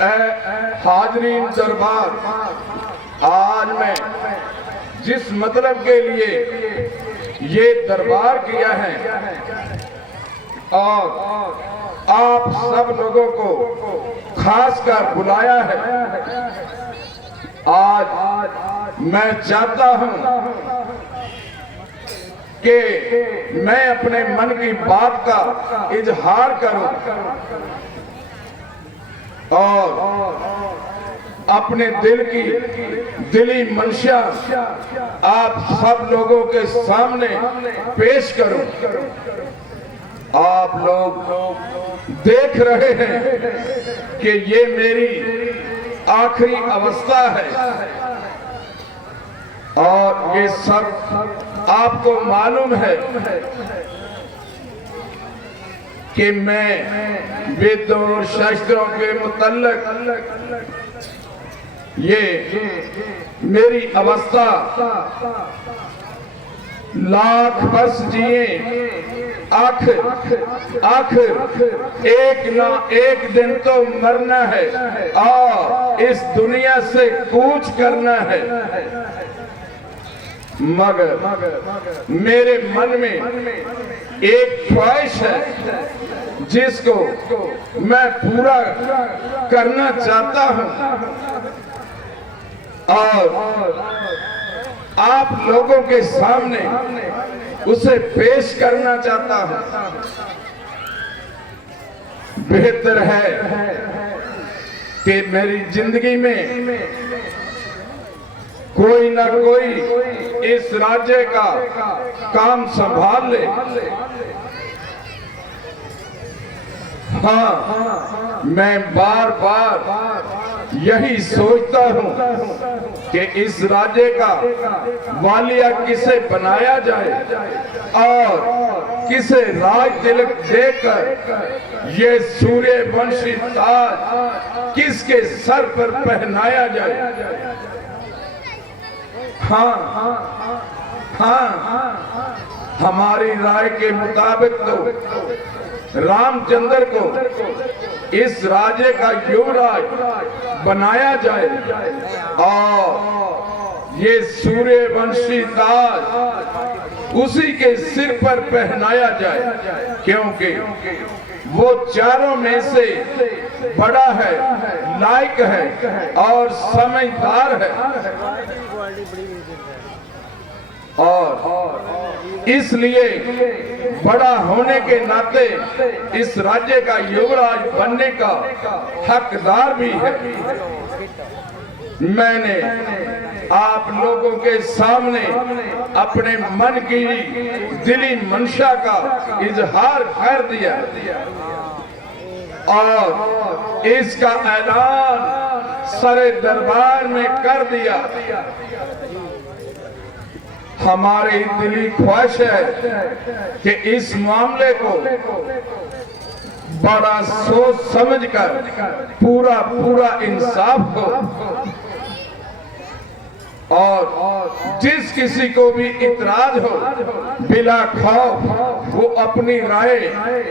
हाजरीन दरबार, आज मैं जिस मतलब के लिए ये दरबार किया है और आप सब लोगों को खासकर बुलाया है, आज मैं चाहता हूं कि मैं अपने मन की बात का इजहार करूं और अपने दिल की दिली मंशा आप सब लोगों के सामने पेश करूं। आप लोग देख रहे हैं कि ये मेरी आखिरी अवस्था है और ये सब आपको मालूम है कि मैं वेदों और शास्त्रों के मुतल्लिक ये मेरी अवस्था लाख वर्ष जिए, आखिर एक ना एक दिन तो मरना है और इस दुनिया से कूच करना है। मगर मेरे मन में एक ख्वाहिश है जिसको मैं पूरा करना चाहता हूं और आप लोगों के सामने उसे पेश करना चाहता हूं। बेहतर है कि मेरी जिंदगी में कोई ना कोई इस राज्य का काम संभाल ले। हाँ, मैं बार बार यही सोचता हूँ कि इस राज्य का वालिया किसे बनाया जाए और किसे राज तिलक देकर ये सूर्यवंशी ताज किसके सर पर पहनाया जाए। हाँ, हमारी राय के मुताबिक तो रामचंद्र को इस राज्य का युवराज बनाया जाए और ये सूर्यवंशी ताज उसी के सिर पर पहनाया जाए, क्योंकि वो चारों में से बड़ा है, लायक है और समझदार है और इसलिए बड़ा होने के नाते इस राज्य का युवराज बनने का हकदार भी है। मैंने आप लोगों के सामने अपने मन की दिली मंशा का इजहार कर दिया और इसका ऐलान सरे दरबार में कर दिया। हमारी दिली ख्वाहिश है कि इस मामले को बड़ा सोच समझकर पूरा इंसाफ हो और जिस किसी को भी इतराज हो बिला खौफ वो अपनी राय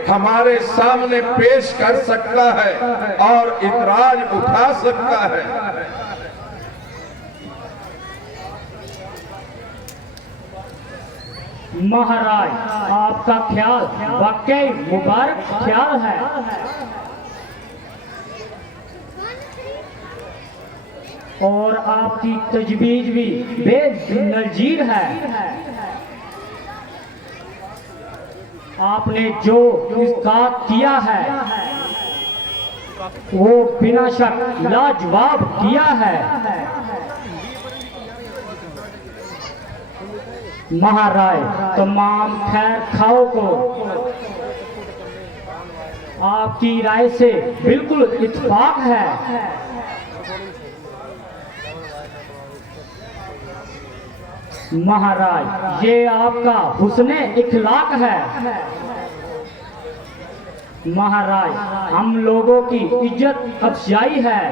हमारे सामने पेश कर सकता है और इतराज उठा सकता है। महाराज, आपका ख्याल वाकई मुबारक ख्याल है और आपकी तजवीज भी बेनजीर है। आपने जो इसका किया है वो बिना शक लाजवाब किया है। महाराज, तमाम खैर खाओ को आपकी राय से बिल्कुल इत्तेफाक है। महाराज, ये आपका हुस्ने इखलाक है। महाराज, हम लोगों की इज्जत अफजाई है।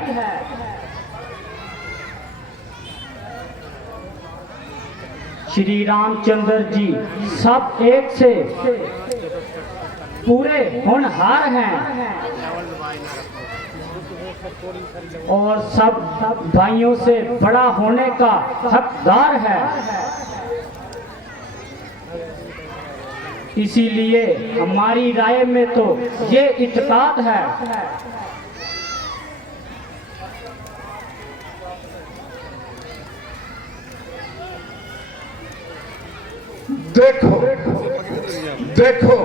श्री रामचंद्र जी सब एक से पूरे होनहार हैं। और सब भाइयों से बड़ा होने का हकदार है। इसीलिए हमारी राय में तो ये इत्तेफाक है। देखो देखो,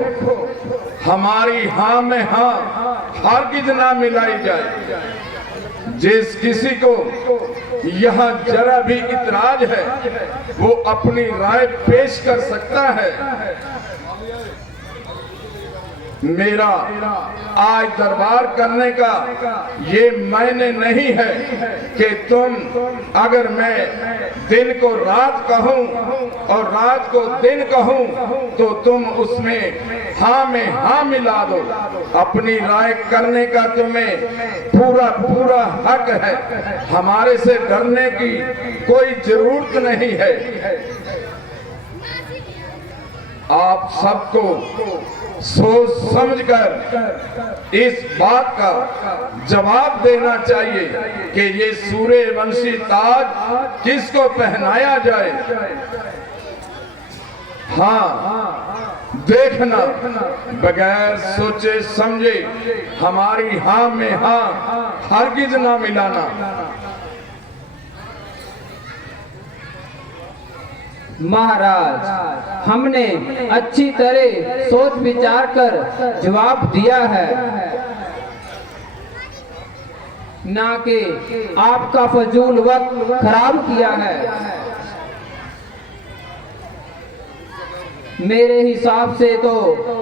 हमारी हाँ में हाँ हरगिज ना मिलाई जाए। जिस किसी को यहाँ जरा भी इतराज है वो अपनी राय पेश कर सकता है। मेरा आज दरबार करने का ये मायने नहीं है कि तुम अगर मैं दिन को रात कहूं और रात को दिन कहूं तो तुम उसमें हाँ में हाँ मिला दो। अपनी राय करने का तुम्हें पूरा पूरा हक है। हमारे से डरने की कोई जरूरत नहीं है। आप सबको सोच समझकर इस बात का जवाब देना चाहिए कि ये सूर्यवंशी ताज किसको पहनाया जाए। हाँ, देखना, बगैर सोचे समझे हमारी हाँ में हाँ हरगिज ना मिलाना। महाराज, हमने अच्छी तरह सोच विचार कर जवाब दिया है, ना कि आपका फजूल वक्त खराब किया है। मेरे हिसाब से तो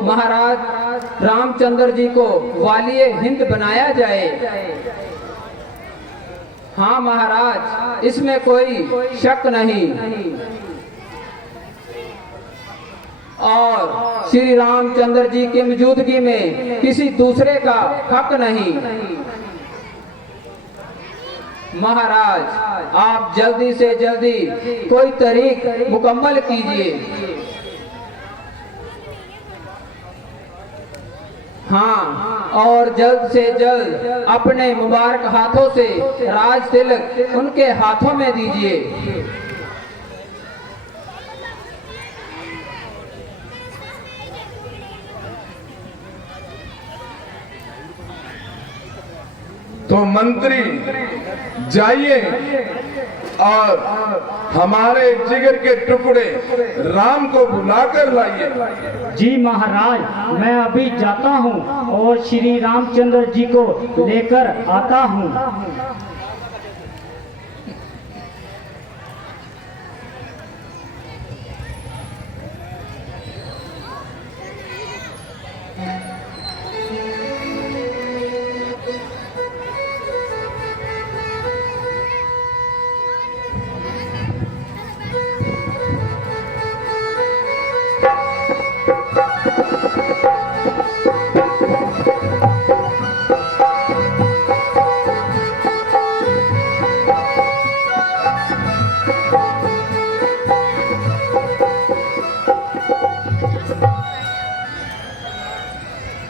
महाराज रामचंद्र जी को वालिए हिंद बनाया जाए। हाँ महाराज, इसमें कोई शक नहीं। और श्री रामचंद्र जी की मौजूदगी में किसी दूसरे का हक नहीं। महाराज, आप जल्दी से जल्दी कोई तरीक मुकम्मल कीजिए। हाँ, और जल्द से जल्द अपने मुबारक हाथों से राज तिलक उनके हाथों में दीजिए। तो मंत्री जाइए और हमारे जिगर के टुकड़े राम को बुलाकर लाइए। जी महाराज, मैं अभी जाता हूँ और श्री रामचंद्र जी को लेकर आता हूँ।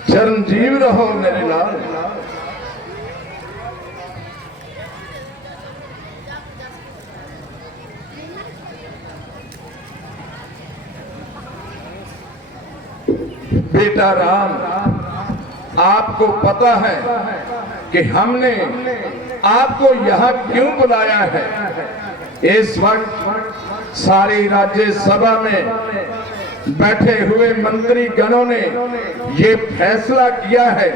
चिरंजीव रहो मेरे लाल। बेटा राम, आपको पता है कि हमने आपको यहाँ क्यों बुलाया है। इस वक्त सारी राज्यसभा में बैठे हुए मंत्री गणों ने ये फैसला किया है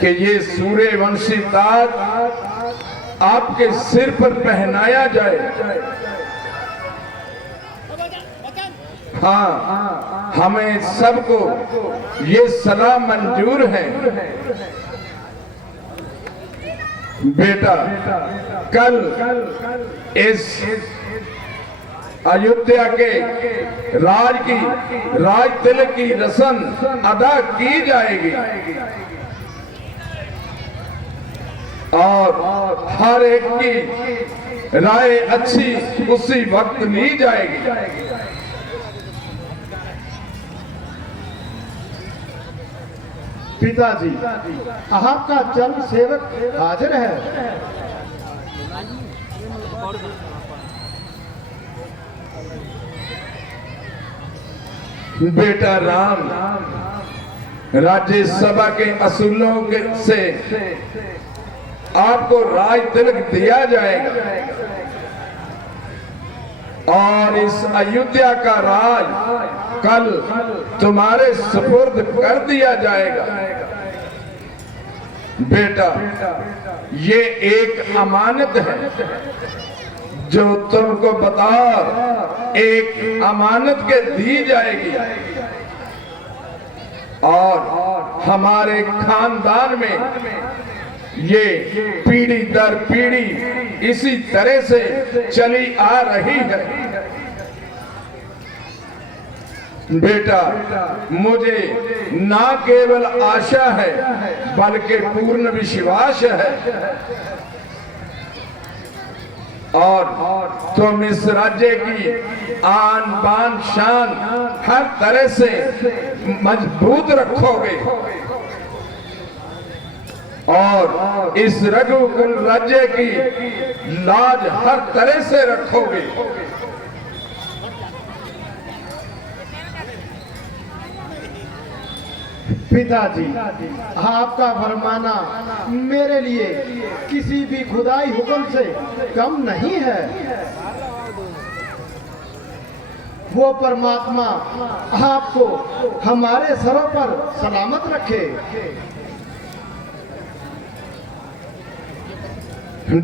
कि ये सूर्यवंशी ताज आपके सिर पर पहनाया जाए। हाँ, हमें सबको ये सलाह मंजूर है। बेटा, कल इस अयोध्या के राज तिलक की रस्म अदा की जाएगी और हर एक की राय अच्छी उसी वक्त ली जाएगी। पिताजी, आपका चंद सेवक हाजिर है। बेटा राम, राज्यसभा के असूलों से आपको राज तिलक दिया जाएगा और इस अयोध्या का राज कल तुम्हारे सुपुर्द कर दिया जाएगा। बेटा, ये एक अमानत है जो तुमको बता एक अमानत के दी जाएगी और हमारे खानदान में ये पीढ़ी दर पीढ़ी इसी तरह से चली आ रही है। बेटा, मुझे ना केवल आशा है बल्कि पूर्ण विश्वास है और तुम इस राज्य की आन बान शान हर तरह से मजबूत रखोगे और इस रघुकुल राज्य की लाज हर तरह से रखोगे। पिताजी, आपका फरमाना मेरे लिए किसी भी खुदाई हुक्म से कम नहीं है। वो परमात्मा आपको हमारे सरों पर सलामत रखे।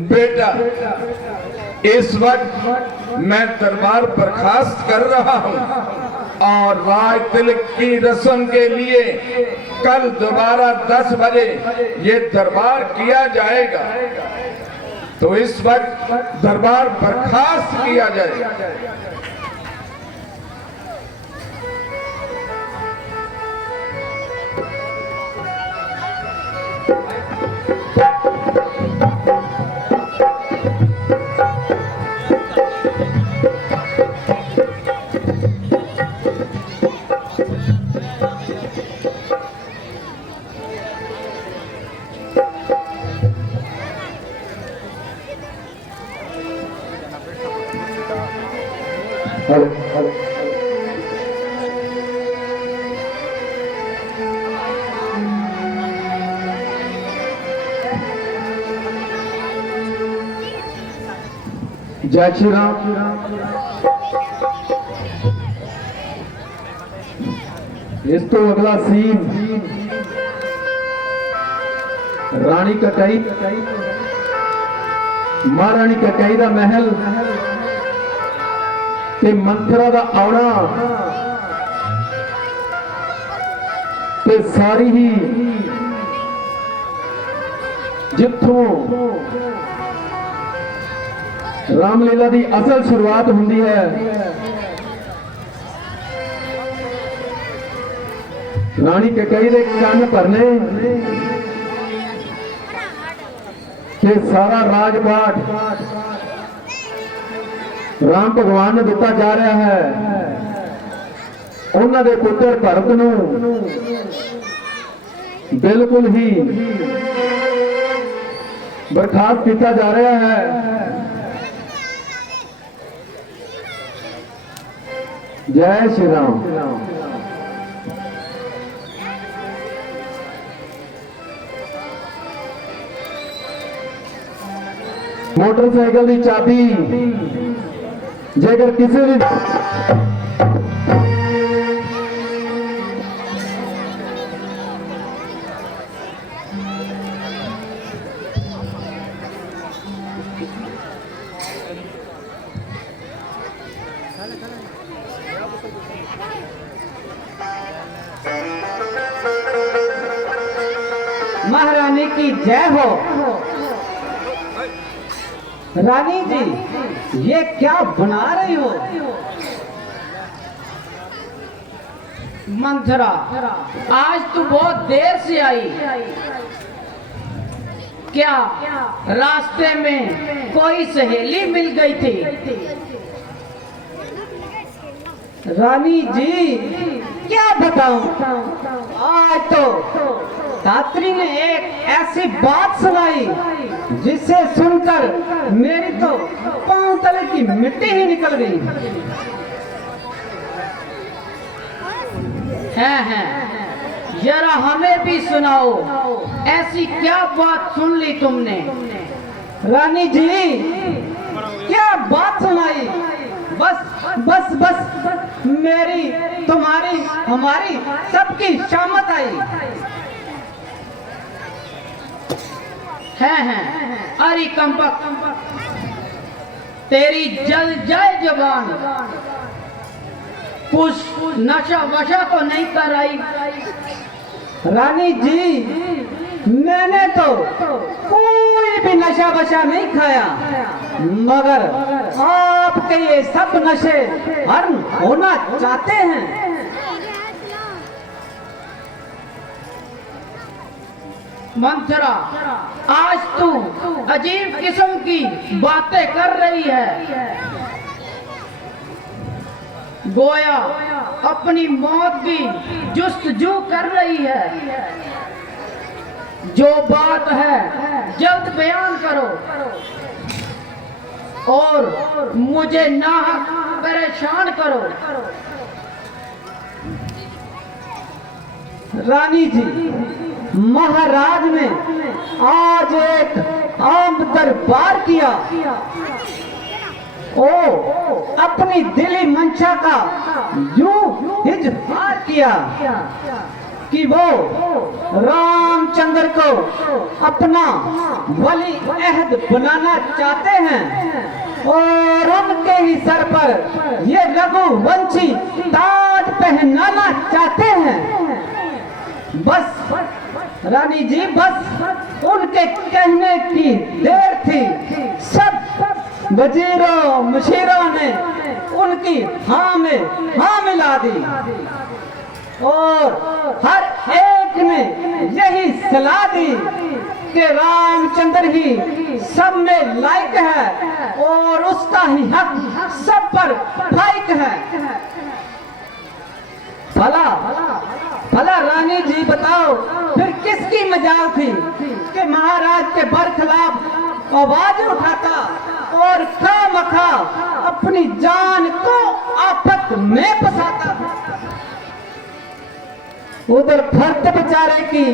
बेटा, इस वक्त मैं दरबार बर्खास्त कर रहा हूं और राज तिलक की रस्म के लिए कल दोबारा 10 बजे ये दरबार किया जाएगा, तो इस वक्त दरबार बर्खास्त किया जाएगा। जय श्री राम। इस तो अगला सीन रानी कटाई, महारानी कटाई का महल ते मंथरा का आना ते सारी ही जिथों रामलीला की असल शुरुआत होती है, रानी कटाई के कान भरने ते सारा राजपाट राम भगवान ने दिता जा रहा है। उन्होंने पुत्र भरत नूं बिल्कुल ही बर्खास्त किया जा रहा है। जय श्री राम। मोटरसाइकिल की चाबी जेकर किसी भी महारानी की जय हो। रानी जी, ये क्या बना रही हो? मंथरा, आज तू बहुत देर से आई। क्या रास्ते में कोई सहेली मिल गई थी? रानी जी, क्या बताऊं। आज तो धात्री ने एक ऐसी बात सुनाई जिसे सुनकर मेरी तो पांव तले की मिट्टी ही निकल गई। है जरा हमें भी सुनाओ, ऐसी क्या बात सुन ली तुमने। रानी जी क्या बात सुनाई। बस मेरी तुम्हारी हमारी सबकी शामत आई। है अरे कंपक, तेरी जल जाए जुबान, कुछ नशा वशा तो नहीं कर आई। रानी जी मैंने तो कोई भी नशा वशा नहीं खाया, मगर आपके ये सब नशे हर्म होना चाहते हैं। मंथरा, आज तू अजीब किस्म की बातें कर रही है। गोया अपनी मौत की जुस्तजू कर रही है। जो बात है जल्द बयान करो और मुझे नाहक परेशान करो। रानी जी, महाराज ने आज एक आम दरबार किया। ओ अपनी दिली मंशा का यूं इजहार किया कि वो रामचंद्र को अपना वली अहद बनाना चाहते हैं और उनके ही सर पर ये रघुवंशी ताज पहनाना चाहते हैं। बस रानी जी, बस उनके कहने की देर थी। सब वजीरों मुशीरों ने उनकी हाँ में हाँ मिला दी और हर एक ने यही सलाह दी कि रामचंद्र ही सब में लायक है और उसका ही हक सब पर फाइक है। भला रानी जी बताओ, फिर किसकी मजाल थी कि महाराज के बरखिलाफ आवाज उठाता और खामखा अपनी जान को आफत में फंसाता। उधर भरत बेचारे की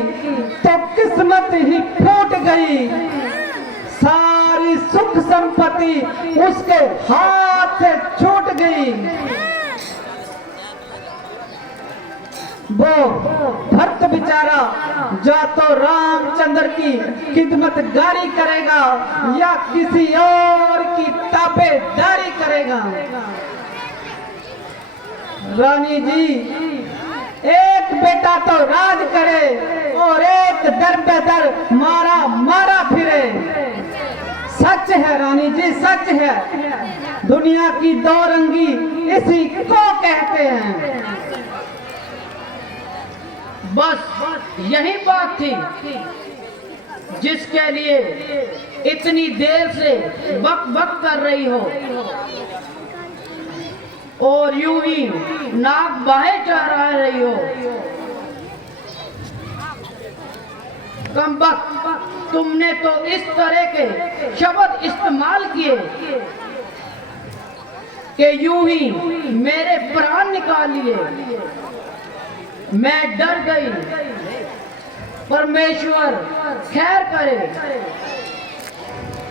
तो किस्मत ही फूट गई, सारी सुख संपत्ति उसके हाथ से छूट गई। वो भरत बेचारा या तो रामचंद्र की खिदमतगारी करेगा या किसी और की ताबेदारी करेगा। रानी जी, एक बेटा तो राज करे और एक दर पे दर मारा फिरे। सच है रानी जी, सच है। दुनिया की दो रंगी इसी को कहते हैं। बस यही बात थी जिसके लिए इतनी देर से बक बक कर रही हो और यूं ही नाक बाहें चढ़ा रही हो। कमबख्त, तुमने तो इस तरह के शब्द इस्तेमाल किए कि यूं ही मेरे प्राण निकाल लिए। मैं डर गई। परमेश्वर खैर करे।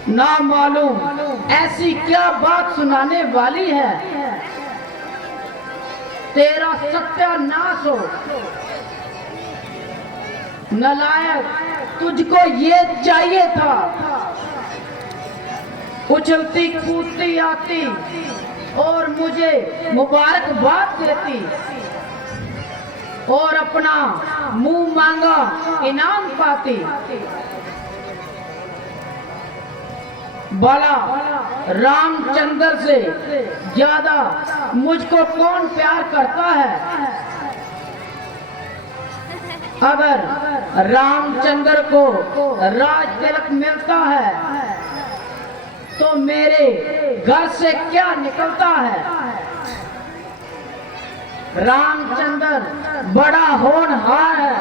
ना मालूम ऐसी क्या बात सुनाने वाली है। तेरा सत्यानाश हो। नालायक, तुझको ये चाहिए था। उछलती कूदती आती और मुझे मुबारकबाद देती और अपना मुंह मांगा इनाम पाती। भला रामचंद्र से ज्यादा मुझको कौन प्यार करता है। अगर रामचंद्र को राज तिलक मिलता है तो मेरे घर से क्या निकलता है। रामचंद्र बड़ा होनहार है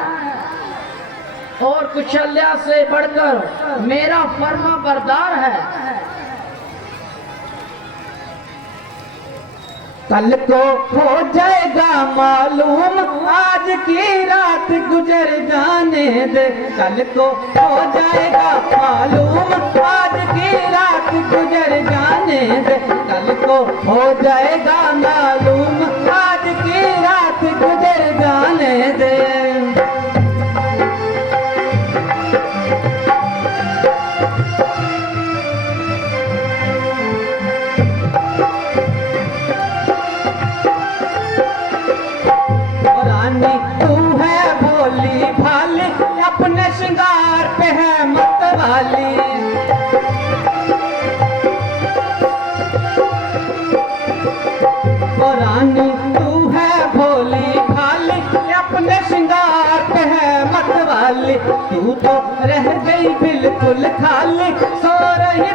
और कुशल्या से बढ़कर मेरा फर्मा बरदार है। कल को हो जाएगा मालूम, आज की रात गुजर जाने दे। कल को हो जाएगा मालूम, आज की रात गुजर जाने दे। कल को हो जाएगा मालूम, आज की रात गुजर जाने दे। तू है भोली भाली, अपने श्रृंगार पे है मतवाली। रानी तू है भोली भाली, अपने श्रृंगार पे है मतवाली। तू तो रह गई बिल्कुल खाली, सो रही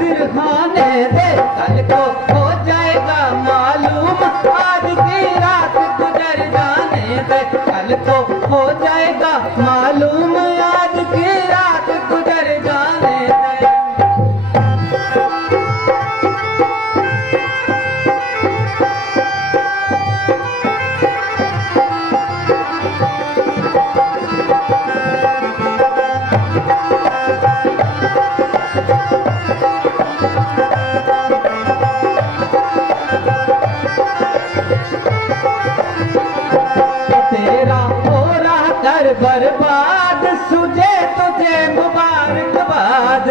सिर खाने दे। कल को हो जाएगा मालूम, आज की रात गुजर जाने दे। कल को हो जाएगा मालूम, आज की रात गुजर जाने दे। बर्बाद सुझे तुझे मुबारकबाद।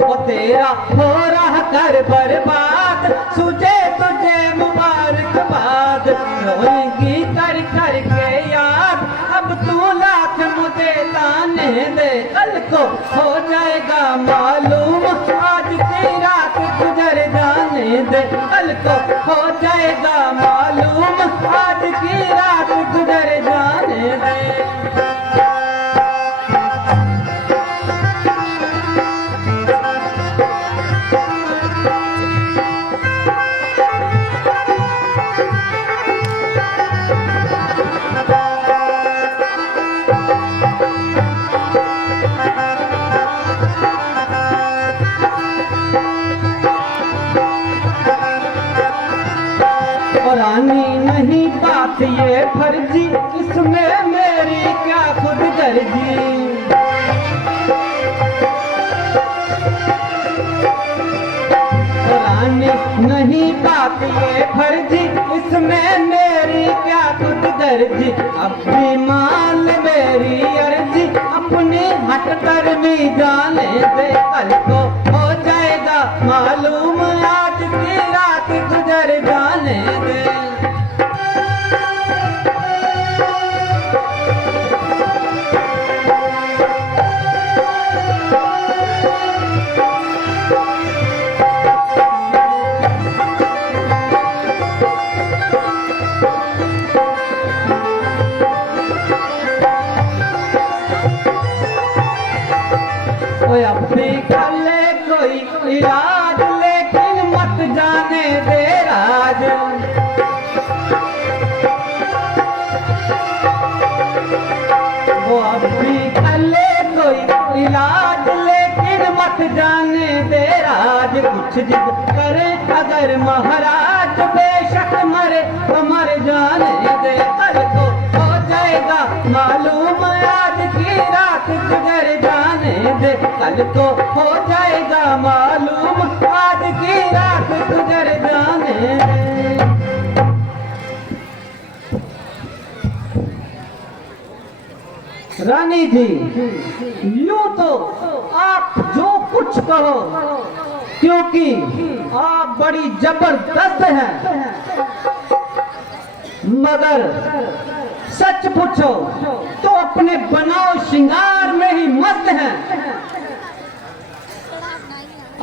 ओ तेरा हो रहा कर बर्बाद, सुझे तुझे मुबारकबाद। रोएंगी कर कर के याद, अब तू लाख मुझे ताने दे। कल को हो जाएगा मालूम, आज की रात गुजर जाने दे। कल को हो जाएगा मालूम, आज की रात गुजर जाने दे। रानी नहीं बात ये फर्जी, इसमें मेरी क्या खुद गर्जी। रानी नहीं बात ये फर्जी, इसमें मेरी क्या खुद गर्जी। अब भी मान मेरी अर्जी, अपनी हट कर भी जाने दे। कल को हो जाएगा मालूम, आज की रात गुजर जाने दे। अब भी कर ले कोई इलाज, लेकिन मत जाने दे राज। वो अब भी कर ले कोई इलाज, लेकिन मत जाने दे राज। कुछ जिद करे अगर महाराज, बेशक मरे तो मर जाने दे। कल को हो जाएगा मालूम, आज की रात गुजर जाने दे। कल को हो जाएगा मालूम, आज की रात गुजर जाने दे। रानी जी, यूं तो आप जो कुछ कहो, क्योंकि आप बड़ी जबरदस्त हैं, मगर सच पूछो तो अपने बनाओ श्रृंगार में ही मस्त हैं।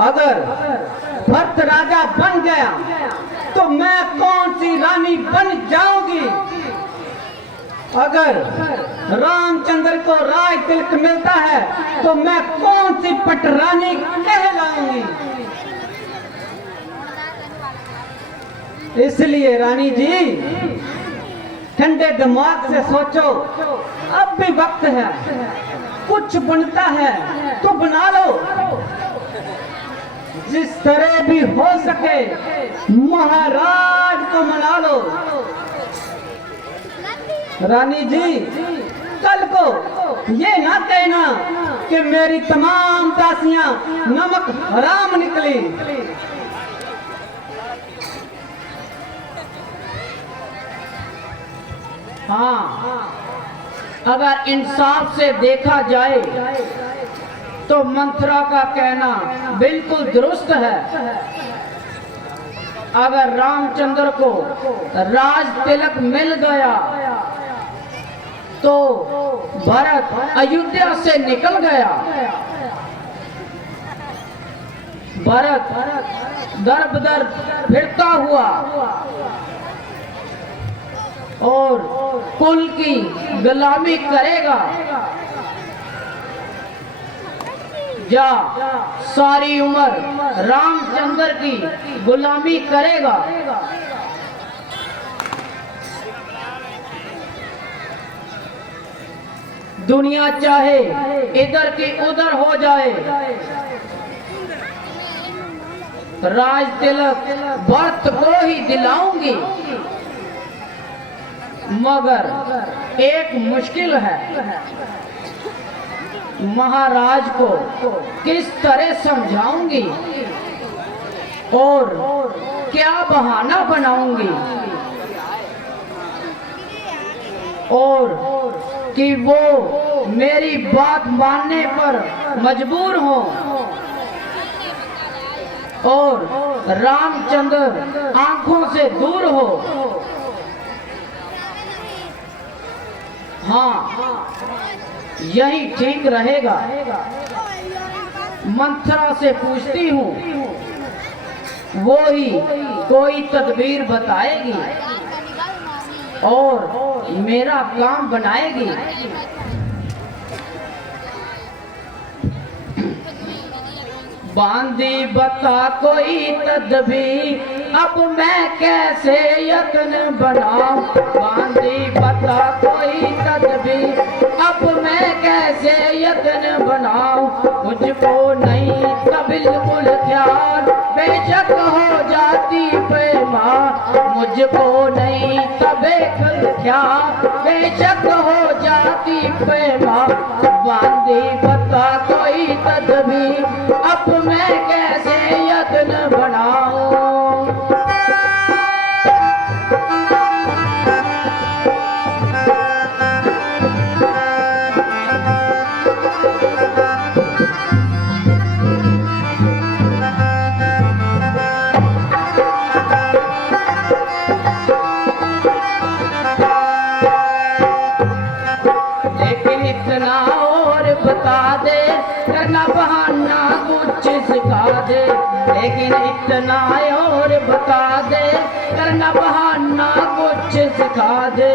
अगर भरत राजा बन गया तो मैं कौन सी रानी बन जाऊंगी। अगर रामचंद्र को राज तिलक मिलता है तो मैं कौन सी पटरानी कहलाऊंगी। इसलिए रानी जी ठंडे दिमाग से सोचो, अब भी वक्त है, कुछ बनता है तो बना लो, जिस तरह भी हो सके महाराज को मना लो। रानी जी कल को ये ना कहना कि मेरी तमाम दासियां नमक हराम निकली। हाँ, अगर इंसाफ से देखा जाए तो मंत्रा का कहना बिल्कुल दुरुस्त है। अगर रामचंद्र को राज तिलक मिल गया तो भरत अयोध्या से निकल गया। भरत दर बदर फिरता हुआ और कुल की गुलामी करेगा। जा सारी उम्र रामचंद्र की गुलामी करेगा। दुनिया चाहे इधर की उधर हो जाए, राज तिलक भरत को ही दिलाऊंगी। मगर एक मुश्किल है, महाराज को किस तरह समझाऊंगी और क्या बहाना बनाऊंगी और कि वो मेरी बात मानने पर मजबूर हो और रामचंद्र आंखों से दूर हो। हाँ, यही ठीक रहेगा। मंत्रा से पूछती हूँ, वो ही कोई तदबीर बताएगी और मेरा काम बनाएगी। बांधी बता कोई तदबीर, अब मैं कैसे यत्न बनाऊं। बांधी बता कोई तदबीर, अब मैं कैसे यत्न बनाऊं। मुझको नहीं था बिल्कुल ख्याल, बेशक हो जाती बेमार। मुझको नहीं था बिल्कुल ख्याल, बेशक हो जाती बेमार। बांधी बता कोई तदबीर, अब मैं कैसे यत्न बनाऊं। लेकिन इतना और बता दे, करना बहाना कुछ सिखा दे। लेकिन इतना और बता दे, करना बहाना कुछ सिखा दे।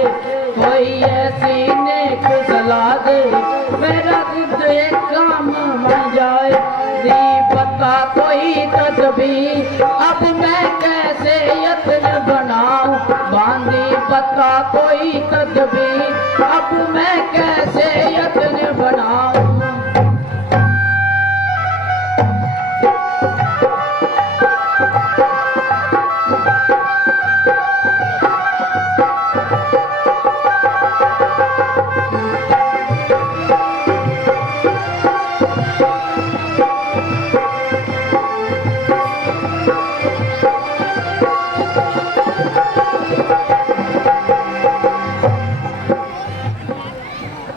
कोई ऐसी नेक सलाह दे, मेरा खुद एक काम बन जाए। दी बता कोई तदबीर, अब मैं कैसे यत्न बनाऊं। बांधी बता कोई तदबीर, अब मैं कैसे यत्न बनाऊं।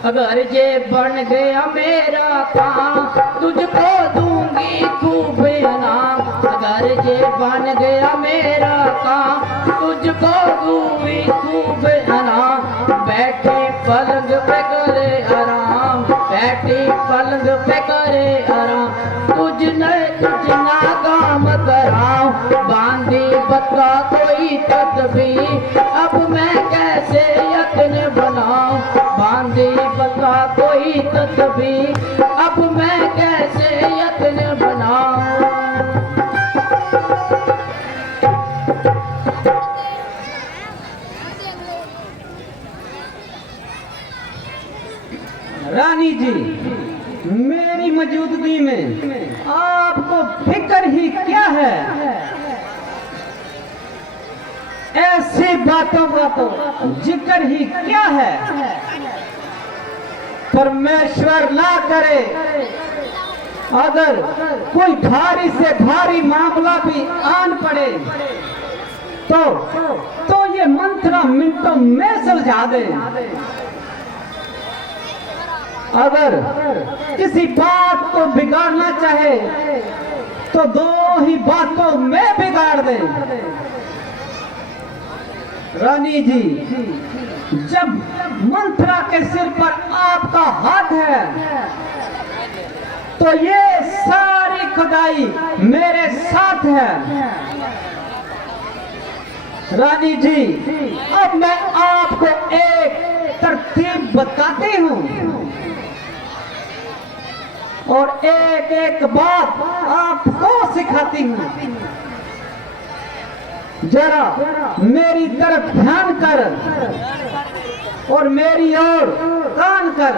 अगर ये बन गया मेरा काम, तुझको दूंगी खूब इनाम। अगर ये बन गया मेरा काम, तुझको दूंगी खूब इनाम। बैठी पलंग पे करे आराम, बैठी पलंग पे करे आराम। तुझ ना काम कराऊं। बांधी बता कोई तदबीर, अब मैं कैसे यत्न बनाऊं। बांधी बता कोई तदबीर, अब मैं कैसे यत्न बनाऊं। रानी जी, मेरी मौजूदगी में आपको फिक्र ही क्या है? ऐसी बातों का तो जिक्र ही क्या है? परमेश्वर ना करे अगर कोई भारी से भारी मामला भी आन पड़े तो ये मंत्रा मिनटों में सुलझा दे। अगर किसी बात को बिगाड़ना चाहे तो 2 ही बातों में बिगाड़ दे। रानी जी, जब मंत्रा के सिर पर आपका हाथ है तो ये सारी खुदाई मेरे साथ है। रानी जी, अब मैं आपको एक तरतीब बताती हूँ और एक एक बात आपको सिखाती हूँ। जरा मेरी तरफ ध्यान कर और मेरी ओर कान कर।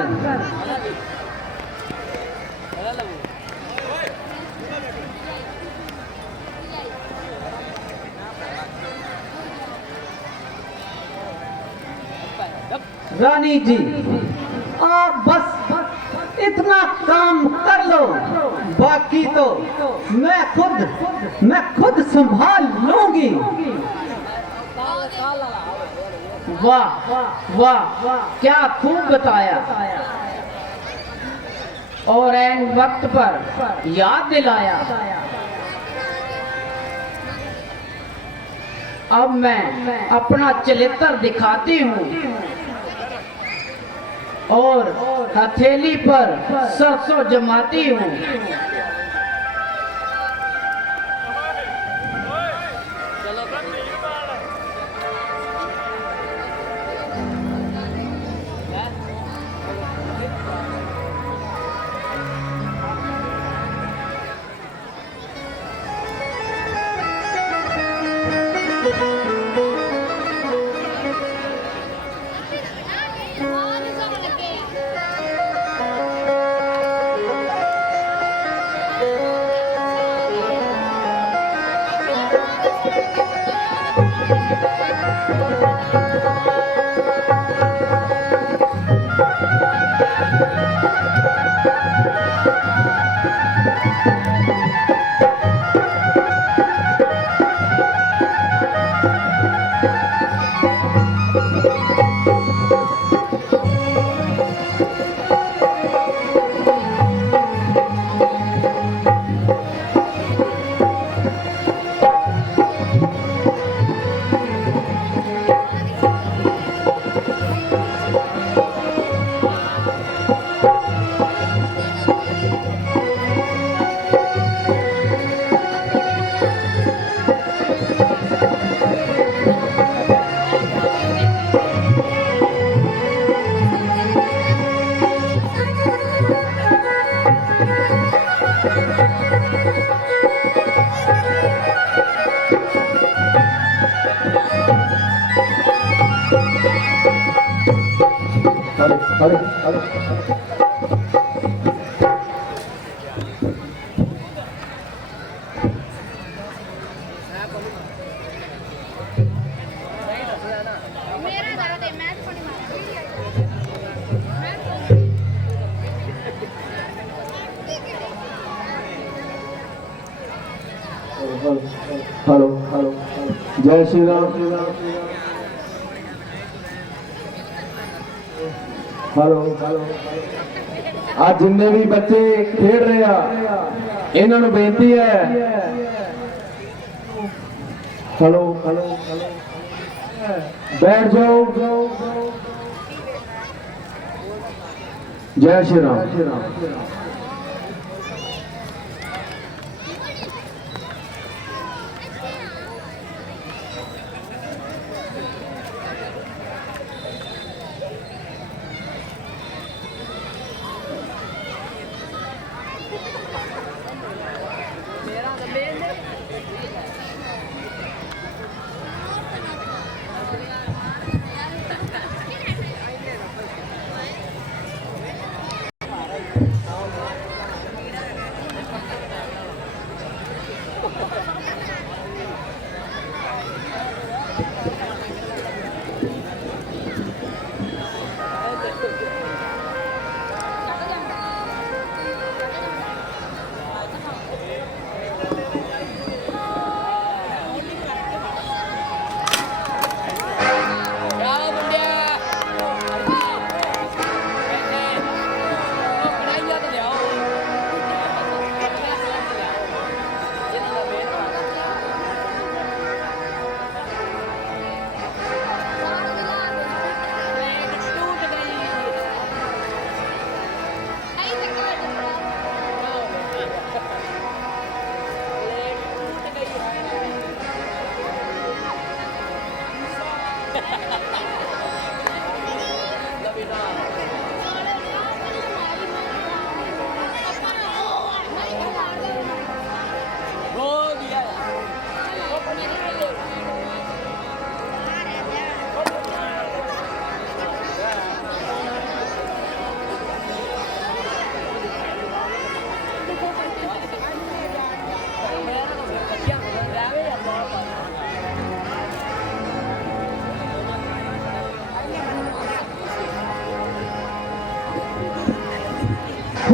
रानी जी, आप बस इतना काम कर लो, बाकी तो मैं खुद संभाल लूंगी। वाह वाह, क्या खूब बताया और ऐन वक्त पर याद दिलाया। अब मैं अपना चरित्र दिखाती हूँ और हथेली पर सरसों जमाती हूँ। हेलो हेलो, जय श्री राम। हेलो हेलो, आज जिन्ने भी बच्चे खेल रहे हैं इन्होंने बेनती है। हेलो हेलो हेलो, बैठ जाओ। जय श्री राम।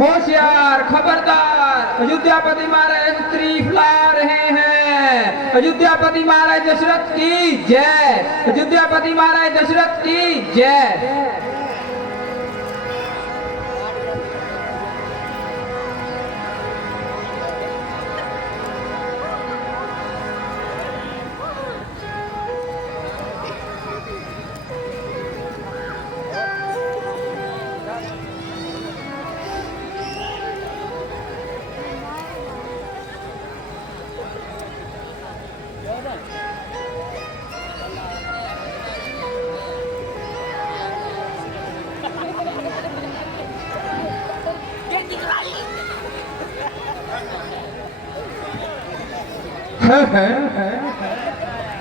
होशियार, खबरदार, अयोध्यापति महाराज तशरीफ ला रहे हैं। अयोध्यापति महाराज दशरथ की जय, अयोध्यापति महाराज दशरथ की जय।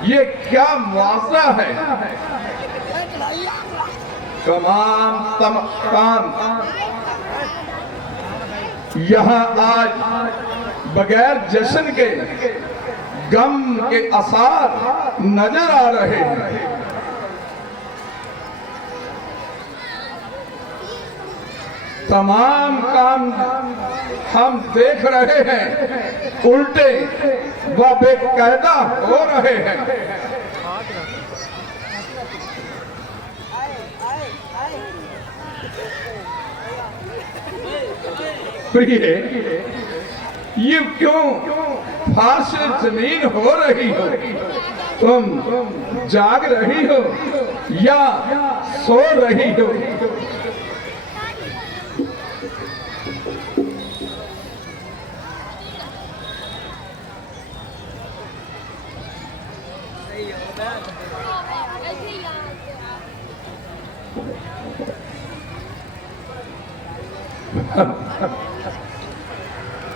ये क्या मुआवजा है। काम यहाँ आज बगैर जश्न के गम के आसार नजर आ रहे हैं। तमाम काम हम देख रहे हैं उल्टे व बेकायदा हो रहे हैं। प्रिय, ये क्यों फाश जमीन हो रही हो? तुम जाग रही हो या सो रही हो?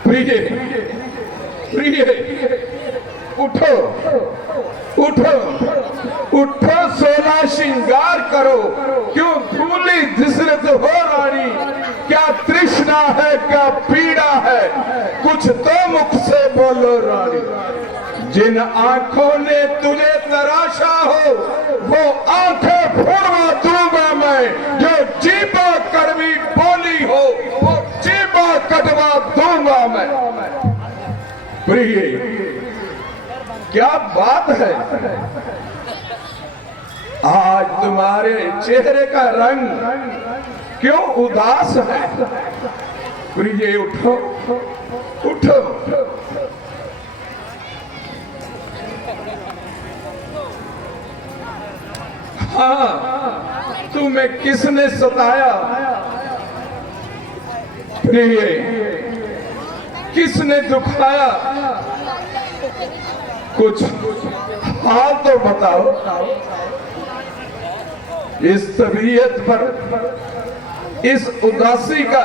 प्रिय, उठो उठो उठो, सोना श्रृंगार करो। क्यों धूली जिसरत हो रानी? क्या तृष्णा है, क्या पीड़ा है? कुछ तो मुख से बोलो रानी। जिन आंखों ने तुझे तराशा हो वो आंखें फोड़वा दूंगा मैं। जो जीबा कड़वी बोली हो वो जीबा कटवा दूंगा मैं। प्रिय, क्या बात है? आज तुम्हारे चेहरे का रंग क्यों उदास है? प्रिय, उठो उठो। हाँ, तुम्हें किसने सताया? प्रिय, किसने दुखाया? कुछ हाल तो बताओ। इस तबीयत पर, इस उदासी का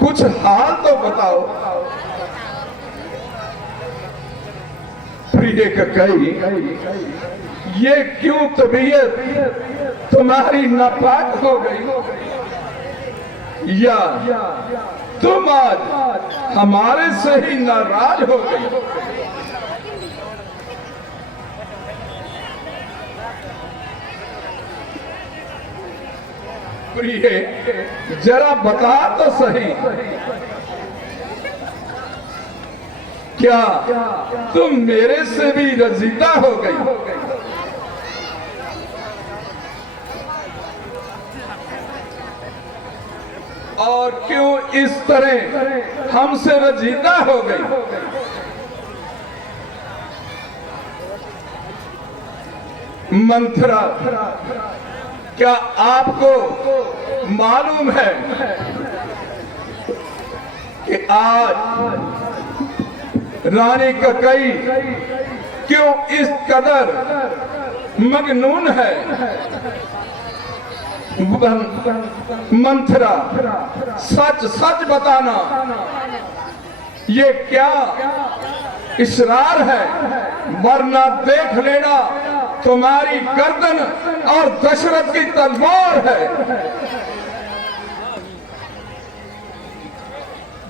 कुछ हाल तो बताओ। प्रिय ककई, ये क्यों तबीयत तुम्हारी नापाक हो गई? या तुम आज हमारे से ही नाराज हो गई? प्रिय, जरा बता तो सही, क्या तुम मेरे से भी रजीदा हो गई? और क्यों इस तरह हमसे रजीदा हो गई? मंथरा, क्या आपको मालूम है कि आज रानी ककई क्यों इस कदर मगनून है? मंथरा, सच सच बताना, ये क्या इशरार है? वरना देख लेना तुम्हारी गर्दन और दशरथ की तलवार है।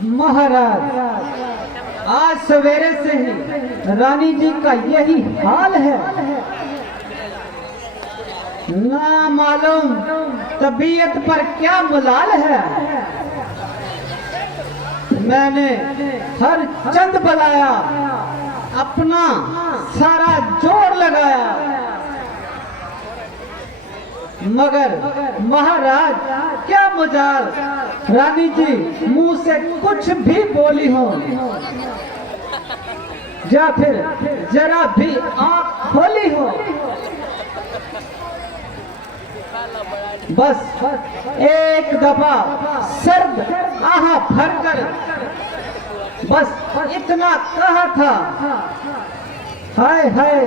महाराज, आज सवेरे से ही रानी जी का यही हाल है। ना मालूम तबीयत पर क्या मुलाल है। मैंने हर चंद बुलाया, अपना सारा जोर लगाया, मगर महाराज क्या मजाल, रानी जी मुंह से कुछ भी बोली हो या फिर जरा भी आंख खोली हो, बस एक दफा सर्द आह भरकर बस इतना कहा था, हाय हाय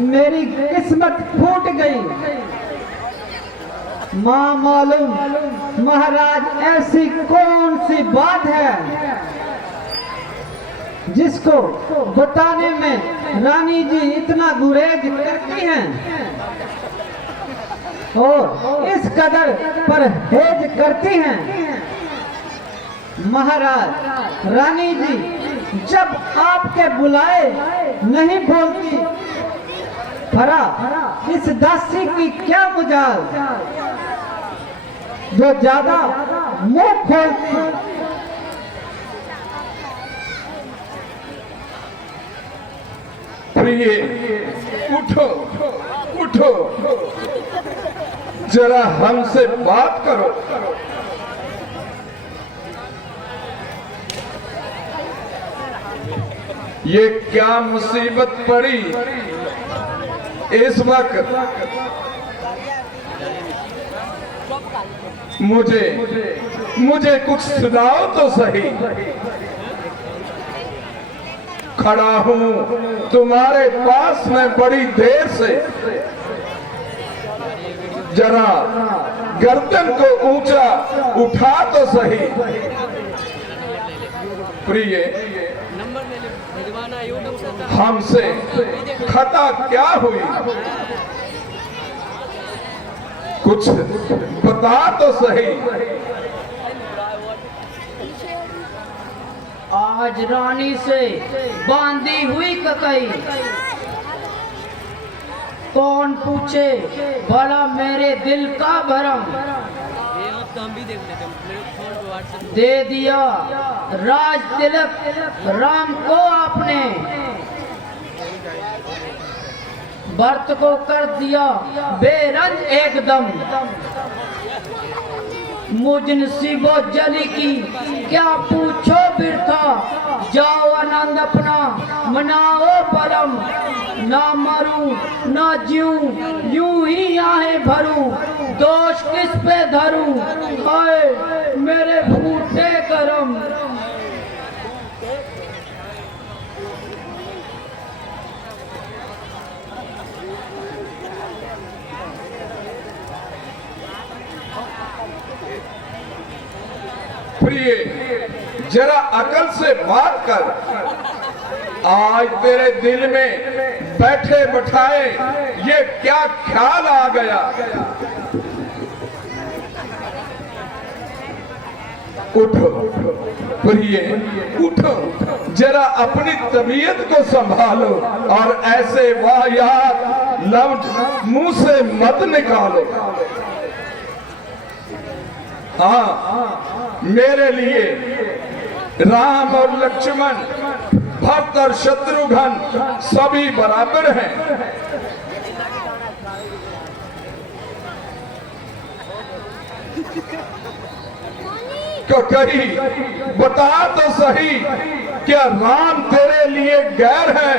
मेरी किस्मत फूट गई। माँ मालूम महाराज ऐसी कौन सी बात है जिसको बताने में रानी जी इतना गुरेज करती हैं और इस कदर परहेज करती हैं। महाराज रानी जी जब आपके बुलाए नहीं बोलती, भरा इस दासी की क्या मजाल जो ज्यादा मुंह खोलती। प्रिय उठो उठो, जरा हमसे बात करो। ये क्या मुसीबत पड़ी इस वक्त, मुझे कुछ सुनाओ तो सही। खड़ा हूं तुम्हारे पास मैं बड़ी देर से, जरा गर्दन को ऊंचा उठा तो सही। प्रिय हमसे खता क्या हुई, कुछ बता तो सही। आज रानी से बांधी हुई ककई, कौन पूछे भला मेरे दिल का भरम। दे दिया राज तिलक राम को आपने, भरत को कर दिया बेरंज एकदम। मुझ नसीबो जली की क्या पूछो बिरथा, जाओ आनंद अपना मनाओ परम। ना मरूं ना जीऊं यूं ही आहे भरूं, दोष किस पे धरूं हाय मेरे फूटे करम। प्रिय जरा अकल से बात कर, आज तेरे दिल में बैठे बैठाए ये क्या ख्याल आ गया। उठो प्रिय उठो, जरा अपनी तबीयत को संभालो और ऐसे वाहियात लफ्ज मुंह से मत निकालो। हाँ, मेरे लिए राम और लक्ष्मण, भरत और शत्रुघ्न सभी बराबर हैं। तो कहीं बता तो सही, क्या राम तेरे लिए गैर है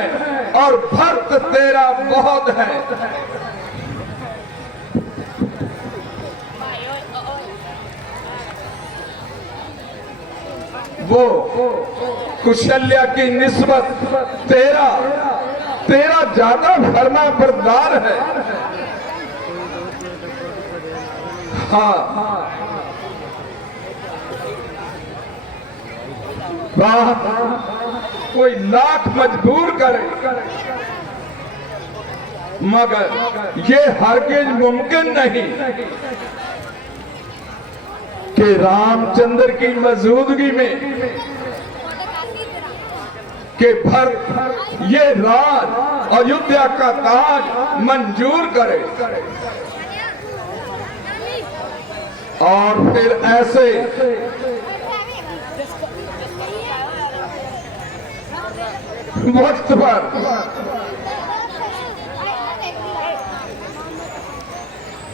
और भरत तेरा बहुत है। वो कुशल्या की निस्बत तेरा ज्यादा फरमा बरदार है। हाँ, बात कोई लाख मजबूर करे, मगर ये हरगिज मुमकिन नहीं कि रामचंद्र की मौजूदगी में कि भरत ये राज अयोध्या का ताज मंजूर करे और फिर ऐसे वक्त पर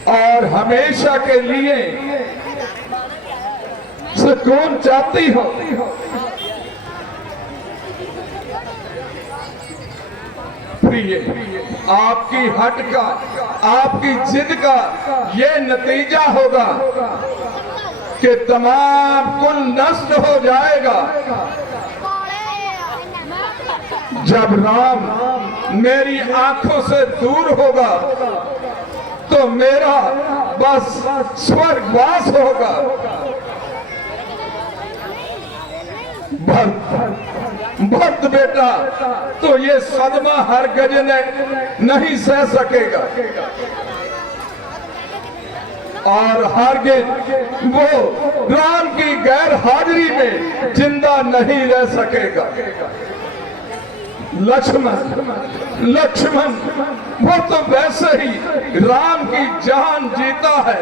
और हमेशा के लिए सुकून चाहती हो, प्रिय, आपकी हट का, आपकी जिद का ये नतीजा होगा कि तमाम कुल नष्ट हो जाएगा। जब राम मेरी आंखों से दूर होगा तो मेरा बस स्वर्गवास होगा। भक्त बेटा तो ये सदमा हर गजने नहीं सह सकेगा और हरगिज वो राम की गैर हाजिरी में जिंदा नहीं रह सकेगा। लक्ष्मण वो तो वैसे ही राम की जान जीता है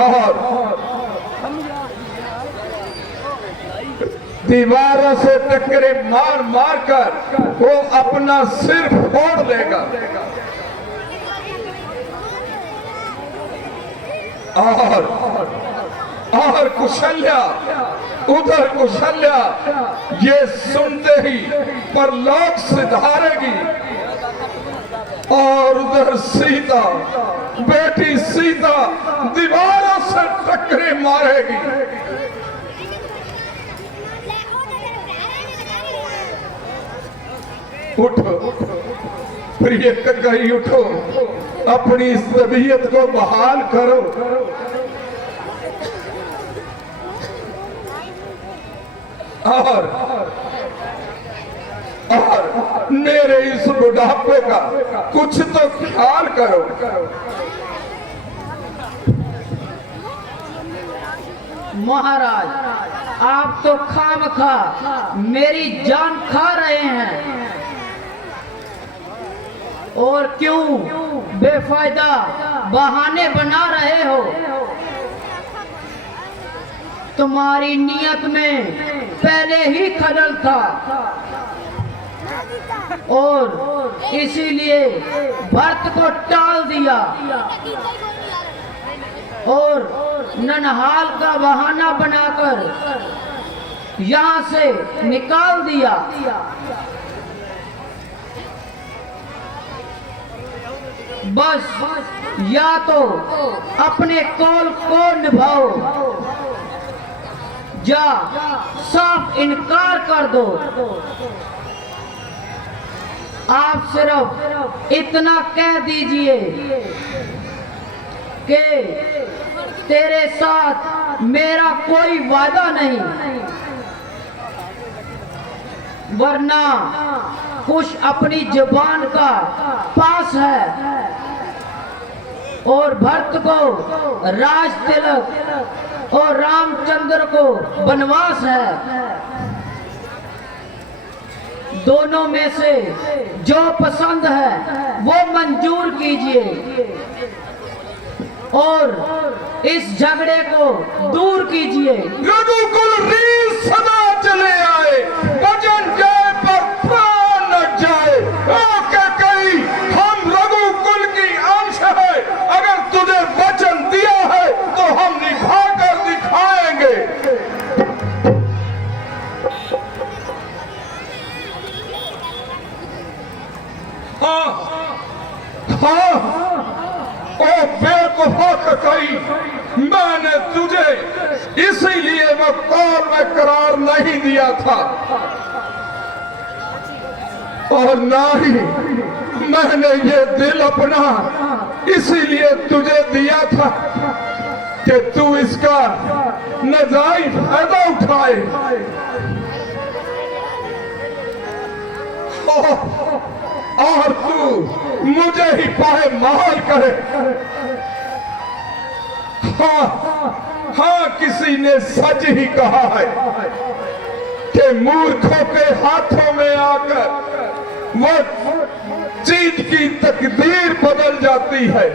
और दीवारों से टक्करे मार मार कर वो अपना सिर फोड़ लेगा और कुशल्या, उधर कुशल्या ये सुनते ही परलोक सिधारेगी और उधर सीता, बेटी सीता दीवारों से टक्करे मारेगी। उठो प्रिय कहीं उठो, अपनी इस तबीयत को बहाल करो और मेरे इस बुढ़ापे का कुछ तो ख्याल करो। महाराज, आप तो खामखा मेरी जान खा रहे हैं और क्यों बेफायदा बहाने बना रहे हो। तुम्हारी नियत में पहले ही खलल था और इसीलिए भरत को टाल दिया और ननहाल का बहाना बनाकर यहाँ से निकाल दिया। बस या तो अपने कौल को निभाओ या साफ इनकार कर दो। आप सिर्फ इतना कह दीजिए कि तेरे साथ मेरा कोई वादा नहीं, वरना कुछ अपनी जुबान का पास है और भरत को राज तिलक और रामचंद्र को वनवास है। दोनों में से जो पसंद है वो मंजूर कीजिए और इस झगड़े को दूर कीजिए। रघुकुल रीत सदा चले आए, वचन जाए पर प्राण न जाए। कई हम रघुकुल की अंश है, अगर तुझे वचन दिया है तो हम निभा कर दिखाएंगे। हाँ, ओ बेवकूफा कई, मैंने तुझे इसीलिए वो कौल में करार नहीं दिया था और ना ही मैंने ये दिल अपना इसीलिए तुझे दिया था कि तू इसका नाजायज फायदा उठाए और तू मुझे ही पाए माल करे। हाँ, किसी ने सच ही कहा है कि मूर्खों के हाथों में आकर वो चीज की तकदीर बदल जाती है।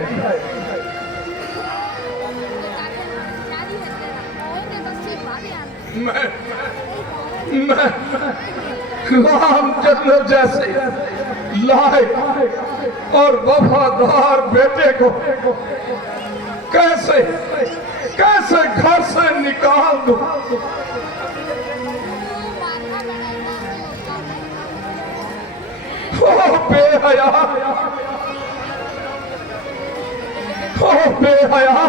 मैं रामचंद्र जैसे लायक और वफादार बेटे को कैसे कैसे घर से निकाल दूं? ओ बेहया, ओ बेहया,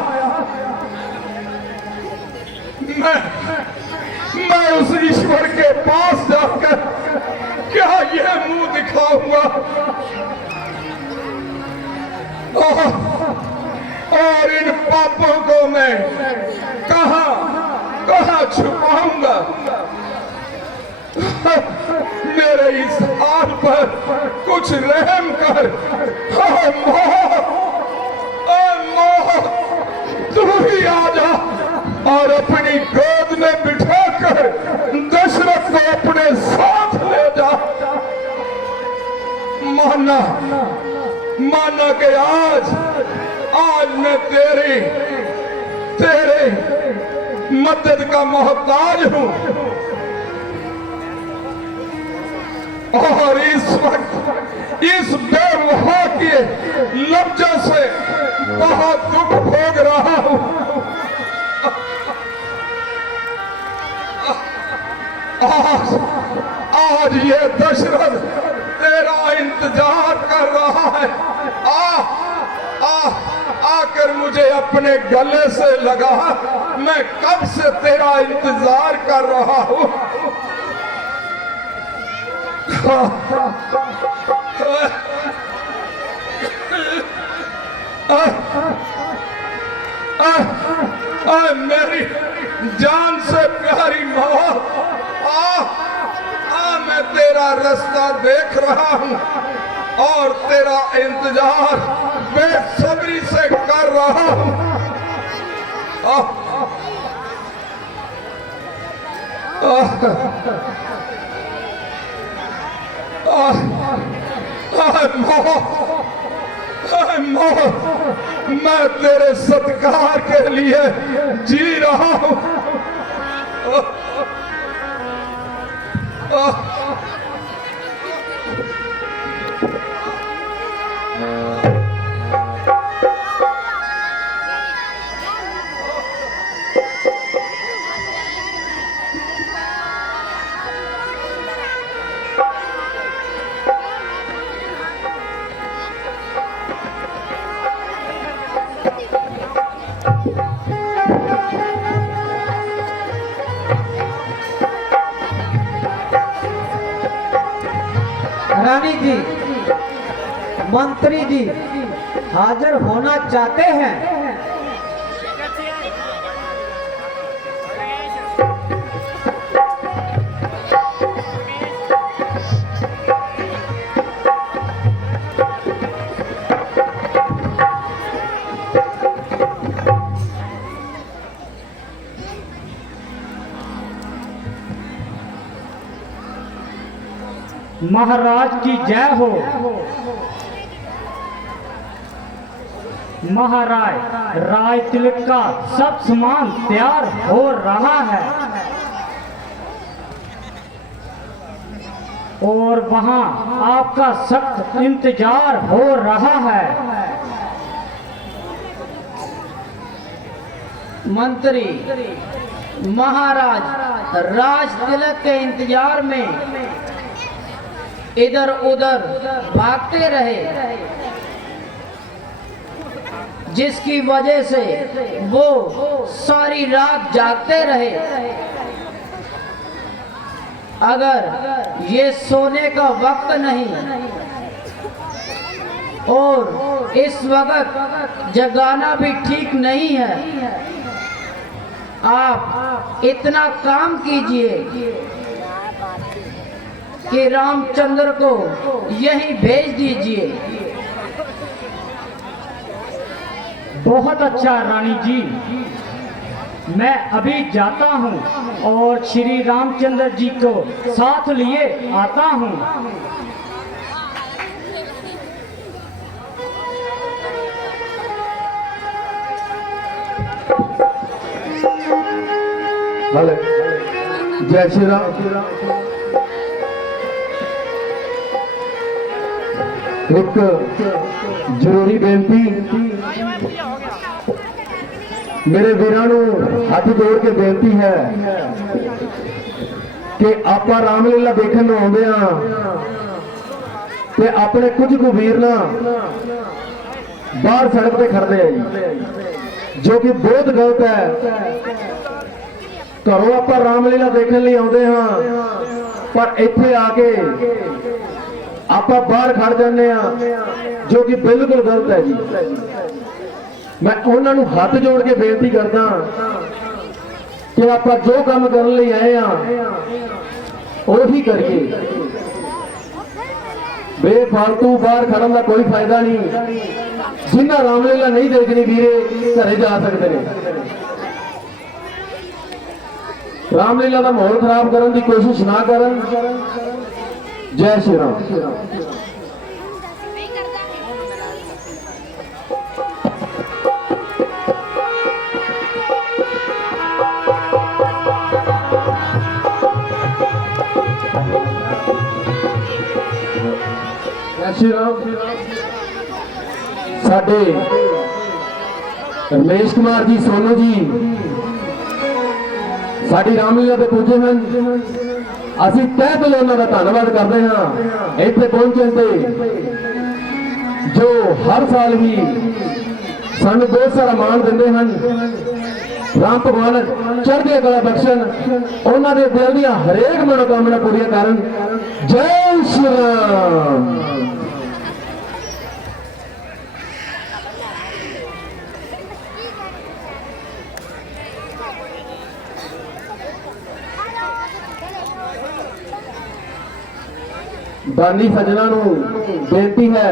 मैं उस ईश्वर के पास जाकर क्या यह मुंह दिखाऊंगा और इन पापों को मैं कहां छुपाऊंगा? मेरे इस हाल पर कुछ रहम कर। मौत, तू ही आ जा और अपनी गोद में बिठाकर दशरथ को अपने साथ ले जा। माना कि आज मैं तेरे मदद का मोहताज हूं और इस वक्त इस बेवफा के लफ्जों से बहुत दुख भोग रहा हूं। आज ये दशरथ तेरा इंतजार कर रहा है। आकर मुझे अपने गले से लगा। मैं कब से तेरा इंतजार कर रहा हूं। मेरी जान से प्यारी मौत, मैं तेरा रास्ता देख रहा हूं और तेरा इंतजार बेसब्री से कर रहा हूं। मैं तेरे सत्कार के लिए जी रहा हूं। रानी जी, मंत्री जी हाजिर होना चाहते हैं। महाराज की जय हो। महाराज राज तिलक का सब सामान तैयार हो रहा है और वहां आपका सख्त इंतजार हो रहा है। मंत्री महाराज राज तिलक के इंतजार में इधर उधर भागते रहे, जिसकी वजह से वो सारी रात जागते रहे। अगर ये सोने का वक्त नहीं और इस वक्त जगाना भी ठीक नहीं है, आप इतना काम कीजिए कि रामचंद्र को यहीं भेज दीजिए। बहुत अच्छा रानी जी, मैं अभी जाता हूँ और श्री रामचंद्र जी को साथ लिए आता हूँ। भले जय श्री राम। एक जरूरी बेनती, मेरे वीरां नूं हथ जोड़ के बेनती है कि आपां रामलीला देखण नूं आउंदे हां ते अपने कुछ कुछ वीर ना बाहर सड़क पे खड़दे आ जी, जो कि बहुत गलत है। घरों आपां रामलीला देखण लई आउंदे हां, पर इत्थे आके आपां बाहर खड़ जांदे हां, जो कि बिल्कुल गलत है जी। मैं उन्हां नूं हथ जोड़ के बेनती करदा कि आपां जो काम करन लई आए हां ਉਹੀ करिए, बेफालतू बाहर खड़न का कोई फायदा नहीं। जिन्हें रामलीला नहीं देखनी वीरे घरे जा सकते हैं। रामलीला का माहौल खराब करने की कोशिश ना करन। जय श्री राम। श्री राम। साडे रमेश कुमार जी सोनू जी साडी रामलीला के पूजे हैं, असीं तह दिलों उन्हां दा धन्नवाद करते हैं इत्थे पहुंचण ते, जो हर साल ही सानूं बहुत सारा मान दिंदे हैं। राम भगवान चढ़दी कला बख्शण, उन्हां दे दिल दी हरेक मनोकामना पूरी करन। जय श्री राम। दानी सजना नूं बेनती है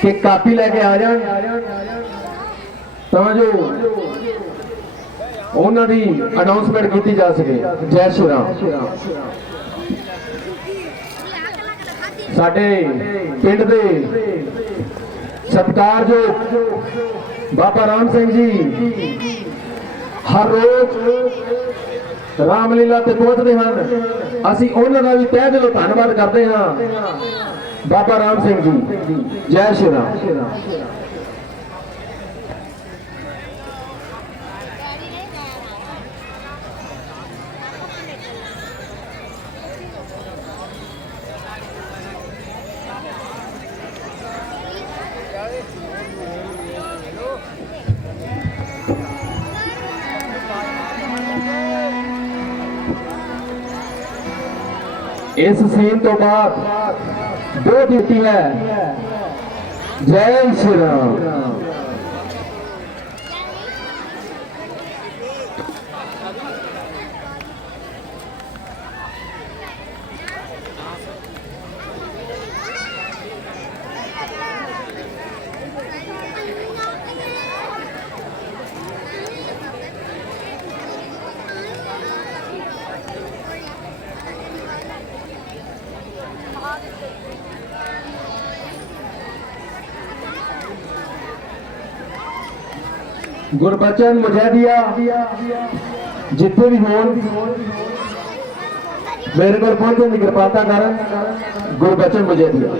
कि कापी लेके आ जाए तां जो उन्हां दी अनाउंसमेंट की जा सके। जय श्री राम। साडे पिंड दे सत्कारयोग बाबा राम सिंह जी हर रोज रामलीला ते पहुंचते हैं, असीं उन्हां दा भी तह दिलों धन्नवाद करते हैं। बाबा राम सिंह जी। जय श्री राम। इस सीन तो बाद दो ड्यूटी है। जय श्री राम। गुरबचन मुजाहिदिया जितने भी हो मेरे को पहुंचने की कृपाता कर। गुरबचन मुजाहिदिया।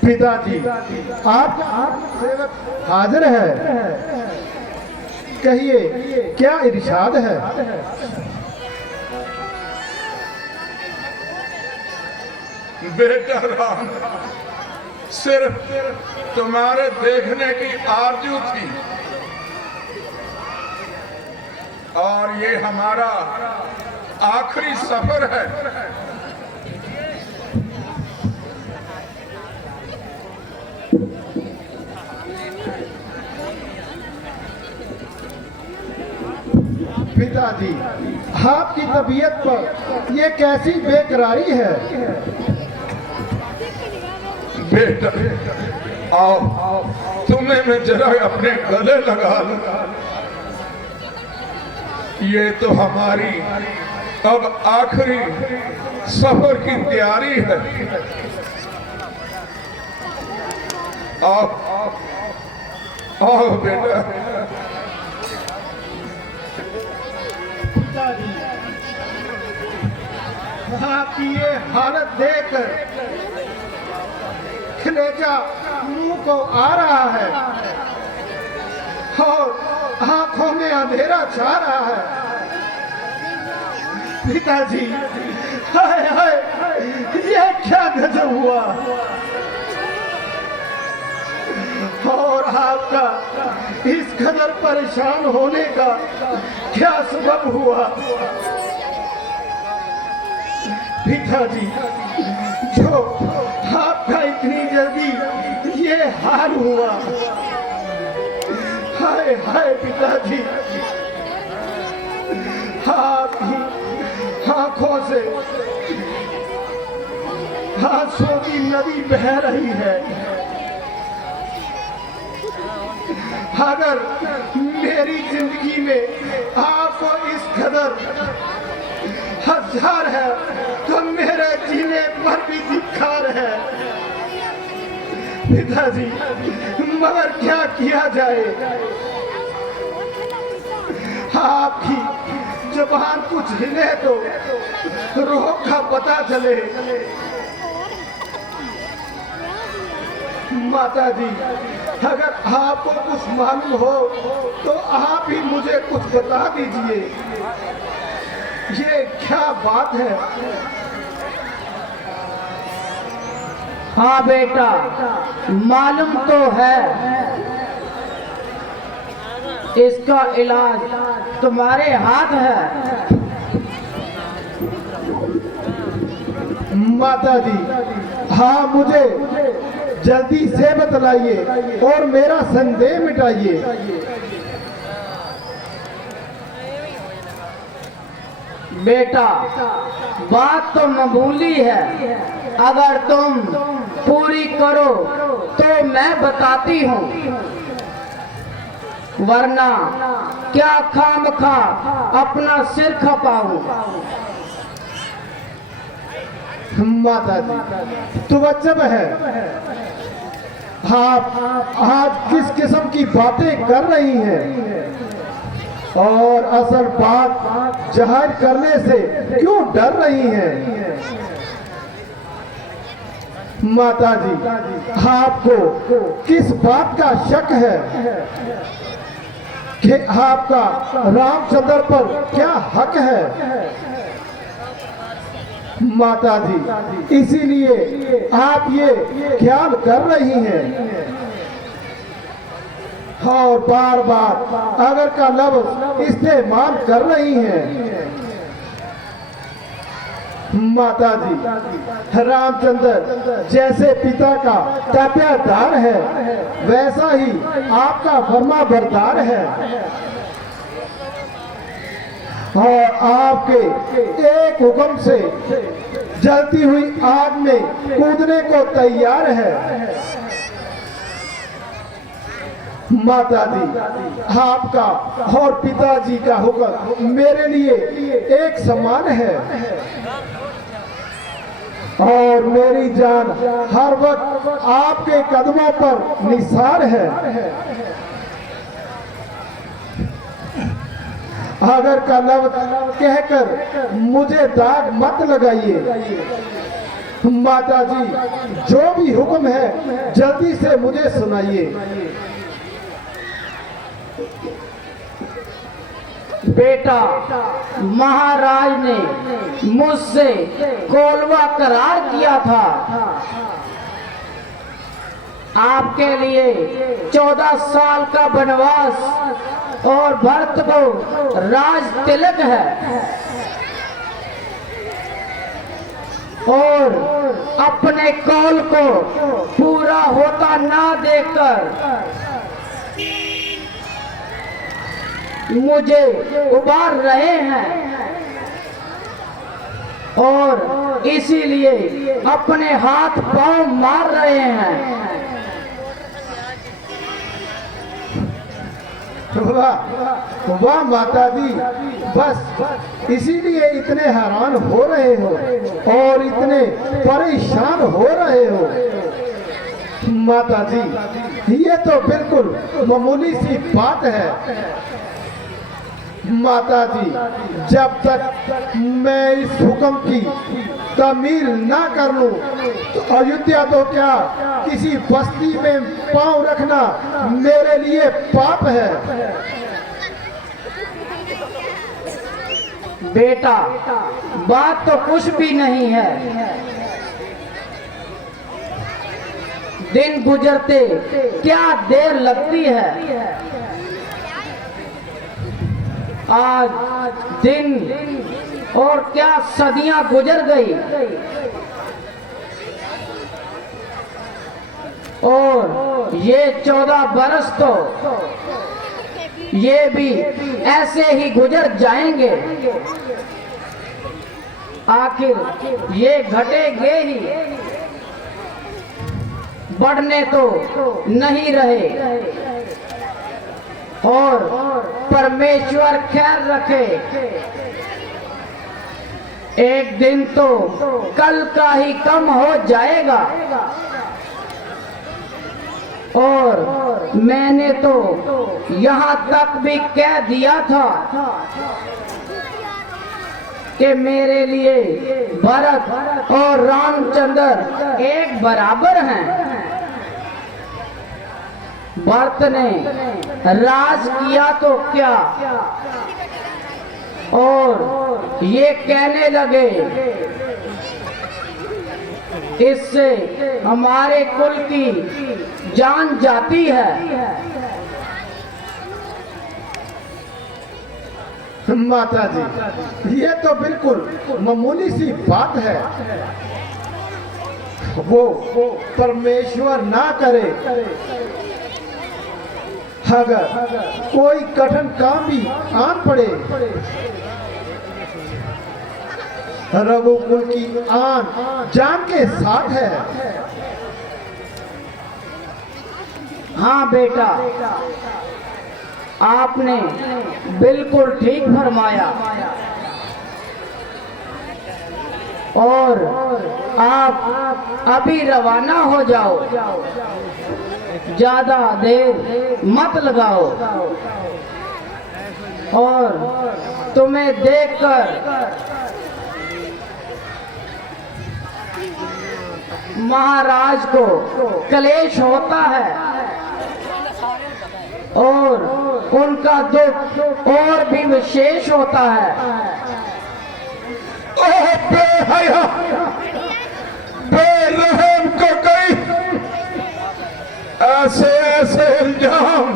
पिताजी आप सेवक हाजिर है। कहिए क्या इरशाद है? बेटा राम, सिर्फ तुम्हारे देखने की आरज़ू थी और ये हमारा आखिरी सफर है। पिताजी, आपकी तबीयत पर ये कैसी बेकरारी है? बेटा आओ, तुम्हें मैं जरा अपने गले लगा लूं। ये तो हमारी अब आखिरी सफर की तैयारी है। आओ आओ बेटा। पिताजी, आपकी ये हालत देखकर कलेजा मुंह को आ रहा है और आंखों में अंधेरा छा रहा है। पिताजी, हाय हाय, ये क्या गजब हुआ? और आपका इस कदर परेशान होने का क्या सबब हुआ? पिताजी, जो आपका इतनी जल्दी ये हाल हुआ, हाय हाय पिताजी, आपकी आंखों से आंसुओं की नदी बह रही है। अगर मेरी जिंदगी में आपको इस कदर हजार है तो मेरे जीने पर भी धिक्कार है। पिताजी, मगर क्या किया जाए? आपकी जुबान कुछ हिले तो रोह का पता चले। माता जी, अगर आपको कुछ मालूम हो तो आप ही मुझे कुछ बता दीजिए। ये क्या बात है? हाँ बेटा, मालूम तो है। इसका इलाज तुम्हारे हाथ है। माता जी, हाँ, मुझे जल्दी से बतलाइए और मेरा संदेह मिटाइए। बेटा, बात तो मामूली है, अगर तुम पूरी करो तो मैं बताती हूँ, वरना क्या खामखा अपना सिर खपाऊं। माता जी, तो वजब है, आप आज किस किस्म की बातें कर रही हैं और असल बात जाहिर करने से क्यों डर रही हैं? माता जी, आपको किस बात का शक है कि आपका रामचंद्र पर क्या हक है? माता जी, इसीलिए आप ये ख्याल कर रही हैं और बार बार अगर का लफ्ज इस्तेमाल कर रही हैं। माता जी, रामचंद्र जैसे पिता का ताबेदार है, वैसा ही आपका फर्मा बरदार है और आपके एक हुक्म से जलती हुई आग में कूदने को तैयार है। माता जी, आपका और पिताजी का हुक्म मेरे लिए एक समान है और मेरी जान हर वक्त आपके कदमों पर निसार है। अगर का लफ्ज कहकर मुझे दाग मत लगाइए। माता जी, जो भी हुक्म है जल्दी से मुझे सुनाइए। बेटा, महाराज ने मुझसे कोलवा करार किया था। आपके लिए 14 साल का वनवास और भरत को राज तिलक है, और अपने कौल को पूरा होता ना देखकर मुझे उबार रहे हैं, और इसीलिए अपने हाथ पांव मार रहे हैं। वाह वाह माता जी, बस इसीलिए इतने हैरान हो रहे हो और इतने परेशान हो रहे हो। माता जी, ये तो बिल्कुल मामूली सी बात है। माता जी, जब तक मैं इस हुक्म की तामील ना कर लूं, तो अयोध्या तो क्या किसी बस्ती में पांव रखना मेरे लिए पाप है। बेटा, बात तो कुछ भी नहीं है। दिन गुजरते क्या देर लगती है। आज दिन और क्या सदियां गुजर गई, और ये 14 बरस तो ये भी ऐसे ही गुजर जाएंगे। आखिर ये घटेंगे ही, बढ़ने तो नहीं रहे। और परमेश्वर खैर रखे, एक दिन तो कल का ही कम हो जाएगा। और मैंने तो यहाँ तक भी कह दिया था कि मेरे लिए भरत और रामचंद्र एक बराबर हैं। भरत ने राज किया तो क्या, और ये कहने लगे इससे हमारे कुल की जान जाती है। माता जी, ये तो बिल्कुल मामूली सी बात है। वो परमेश्वर ना करे, अगर कोई कठिन काम भी आन पड़े, रघुकुल की आन जान के साथ है। हाँ बेटा, आपने बिल्कुल ठीक फरमाया। और आप अभी रवाना हो जाओ, ज्यादा देर मत लगाओ। और तुम्हें देखकर महाराज को क्लेश होता है, और उनका दुख और भी विशेष होता है। बेहया, बेरहम को कई ऐसे ऐसे इल्जाम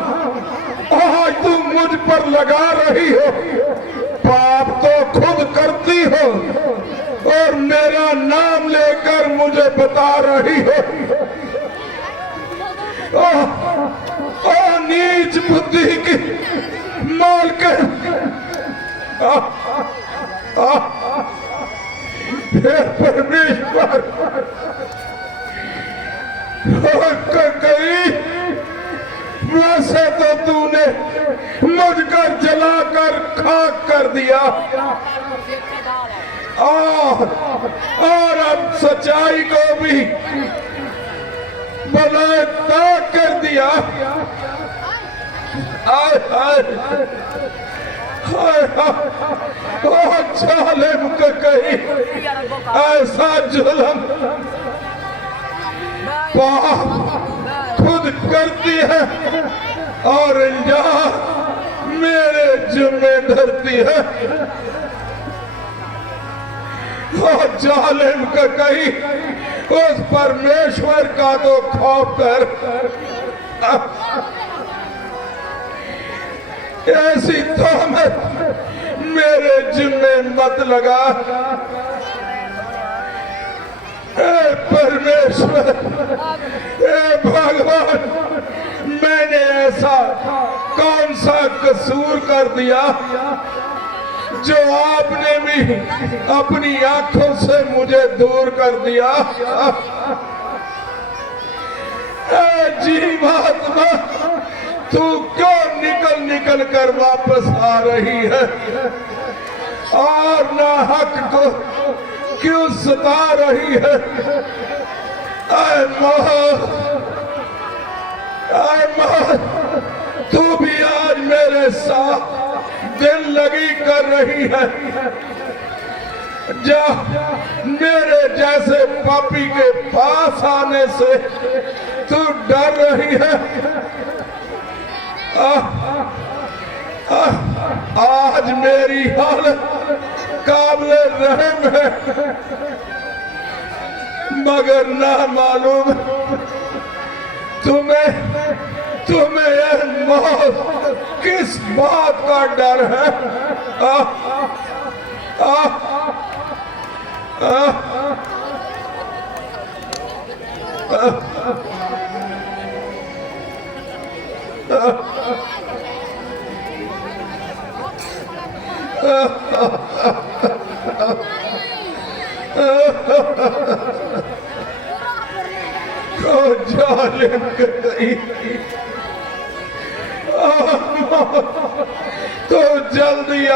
आज तुम मुझ पर लगा रही हो। पाप तो खुद करती हो और मेरा नाम लेकर मुझे बता रही हो। नीच बुद्धि की मालिक, हे परमेश्वर, कहीं वैसे तो तूने मुझको जलाकर खाक कर दिया, और अब सच्चाई को भी बनाए ताक कर दिया। आय हाय जालिम को कहीं ऐसा जुल्म पाप खुद करती है और इल्जाम मेरे जुम्मे धरती है। और जालिम का कहीं उस परमेश्वर का तो खौफ कर, ऐसी तोहमत मेरे जिम्मे मत लगा। ए परमेश्वर, ए भगवान, मैंने ऐसा कौन सा कसूर कर दिया जो आपने भी अपनी आंखों से मुझे दूर कर दिया। ए जीवात्मा, तू क्यों निकल निकल कर वापस आ रही है और ना हक को क्यों सता रही है? ऐ मौत, ऐ मौत, तू भी आज मेरे साथ दिल लगी कर रही है। जा मेरे जैसे पापी के पास आने से तू डर रही है। आज मेरी हालत काबिल रहम है, मगर ना मालूम तुम्हें यह मौत किस बात का डर है। जालिम कहीं तो जल्दी आ,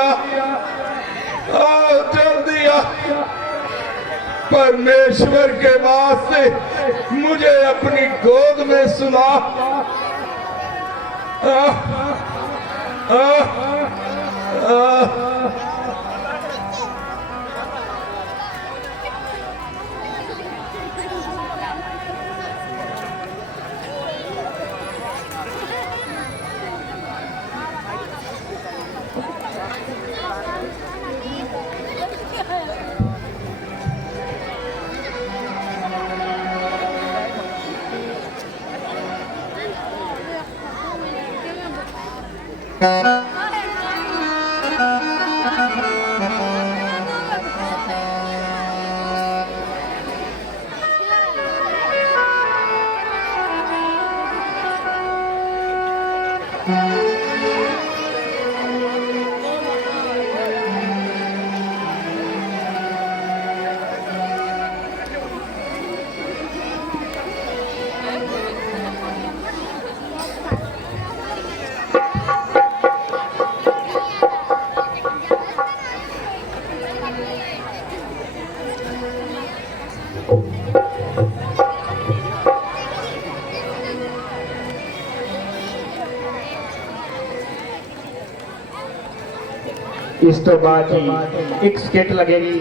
जल्दी आ। परमेश्वर के वास्ते मुझे अपनी गोद में सुला। इस तो बाद ही एक स्किट लगेगी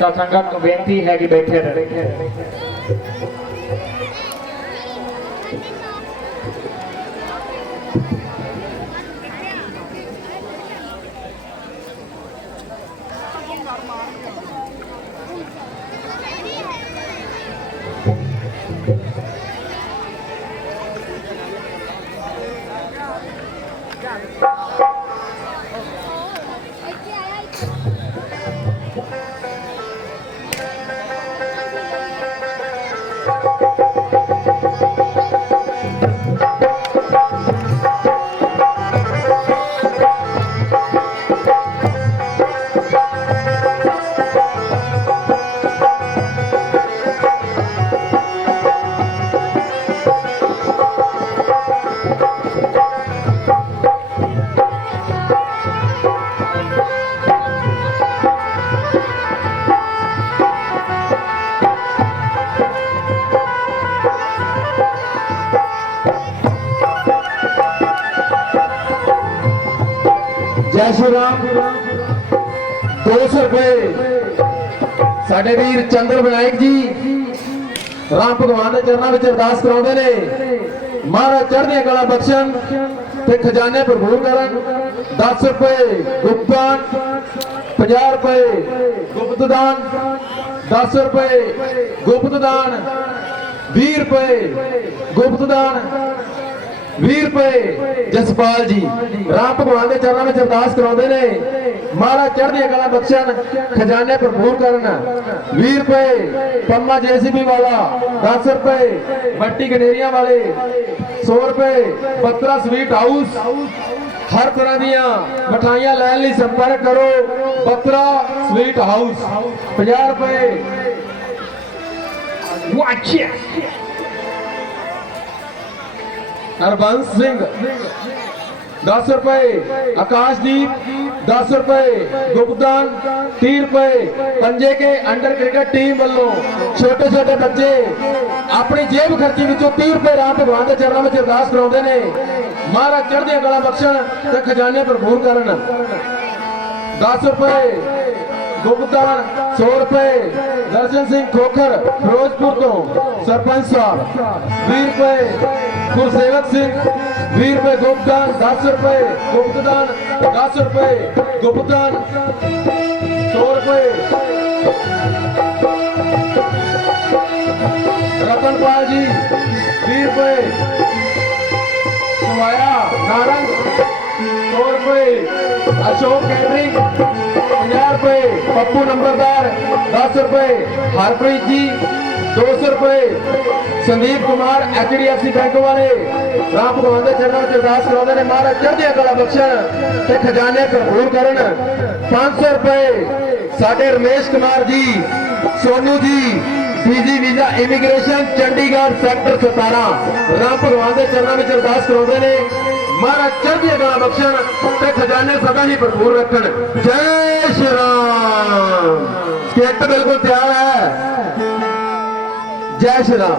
तो संगत को बेनती है कि बैठे रहे। जय श्री राम। 200 रुपए साडे वीर चंद्र विनायक जी राम भगवान के चरणों में अरदास कराते ने महाराज चढ़दियां कला बख्शन ते खजाने भरपूर करन। 10 रुपए गुप्तदान, 50 रुपए गुप्तदान, 10 रुपए गुप्तदान, 20 रुपए गुप्तदान, 20 रुपए जसपाल जी राम भगवान के चरणों में अरदास कराते ने। महाराज चढ़दियां कला बख्शन खजाने भरपूर करन। 20 रुपए पम्मा जेसीबी वाला, 10 रुपए मट्टी गनेरिया वाले, 100 रुपए बत्रा स्वीट हाउस। हर तरह दियां मिठाइयां लैन लई संपर्क करो बत्रा स्वीट हाउस। 50 रुपए हरबंस सिंह, 10 रुपए आकाशदीप, 10 रुपए गुप्तदान, 30 रुपए पंजे के अंडर क्रिकेट टीम वालों छोटे छोटे बच्चे अपनी जेब खर्ची विचों 30 रुपए राम भगवान के चरणों में अरदास कराते ने। महाराज चढ़दियां कला बख्शन ते खजाने भरपूर करन। 10 रुपए गुप्तदान, 100 रुपए दर्शन सिंह खोखर फिरोजपुर तो सरपंच साहब, 20 रुपए गुरसेवक सिंह, 20 रुपए गुप्तदान, 10 रुपए गुप्तदान, 10 रुपए गुप्तदान, 100 रुपए रतनपाल जी, 20 रुपए सुवाया नारंग, 100 रुपए अशोक कैटरिंग, 50 रुपए पप्पू नंबरदार, 10 रुपए हरप्रीत जी, 200 रुपए संदीप कुमार HDFC बैंक वाले राम भगवान के चरणों में अरदास कराते ने। महाराज चढ़दियां कला बख्शन ते खजाने भरपूर करन। 500 रुपए साडे Ramesh Kumar ji Sonu ji PG visa immigration Chandigarh sector 17 Ram भगवान के चरणों में अरदास कराते ने। महाराज चढ़दियां कला बख्शन ते खजाने सदा ही भरपूर रखन। जय श्री राम। स्केट बिल्कुल तैयार है। जय श्री राम।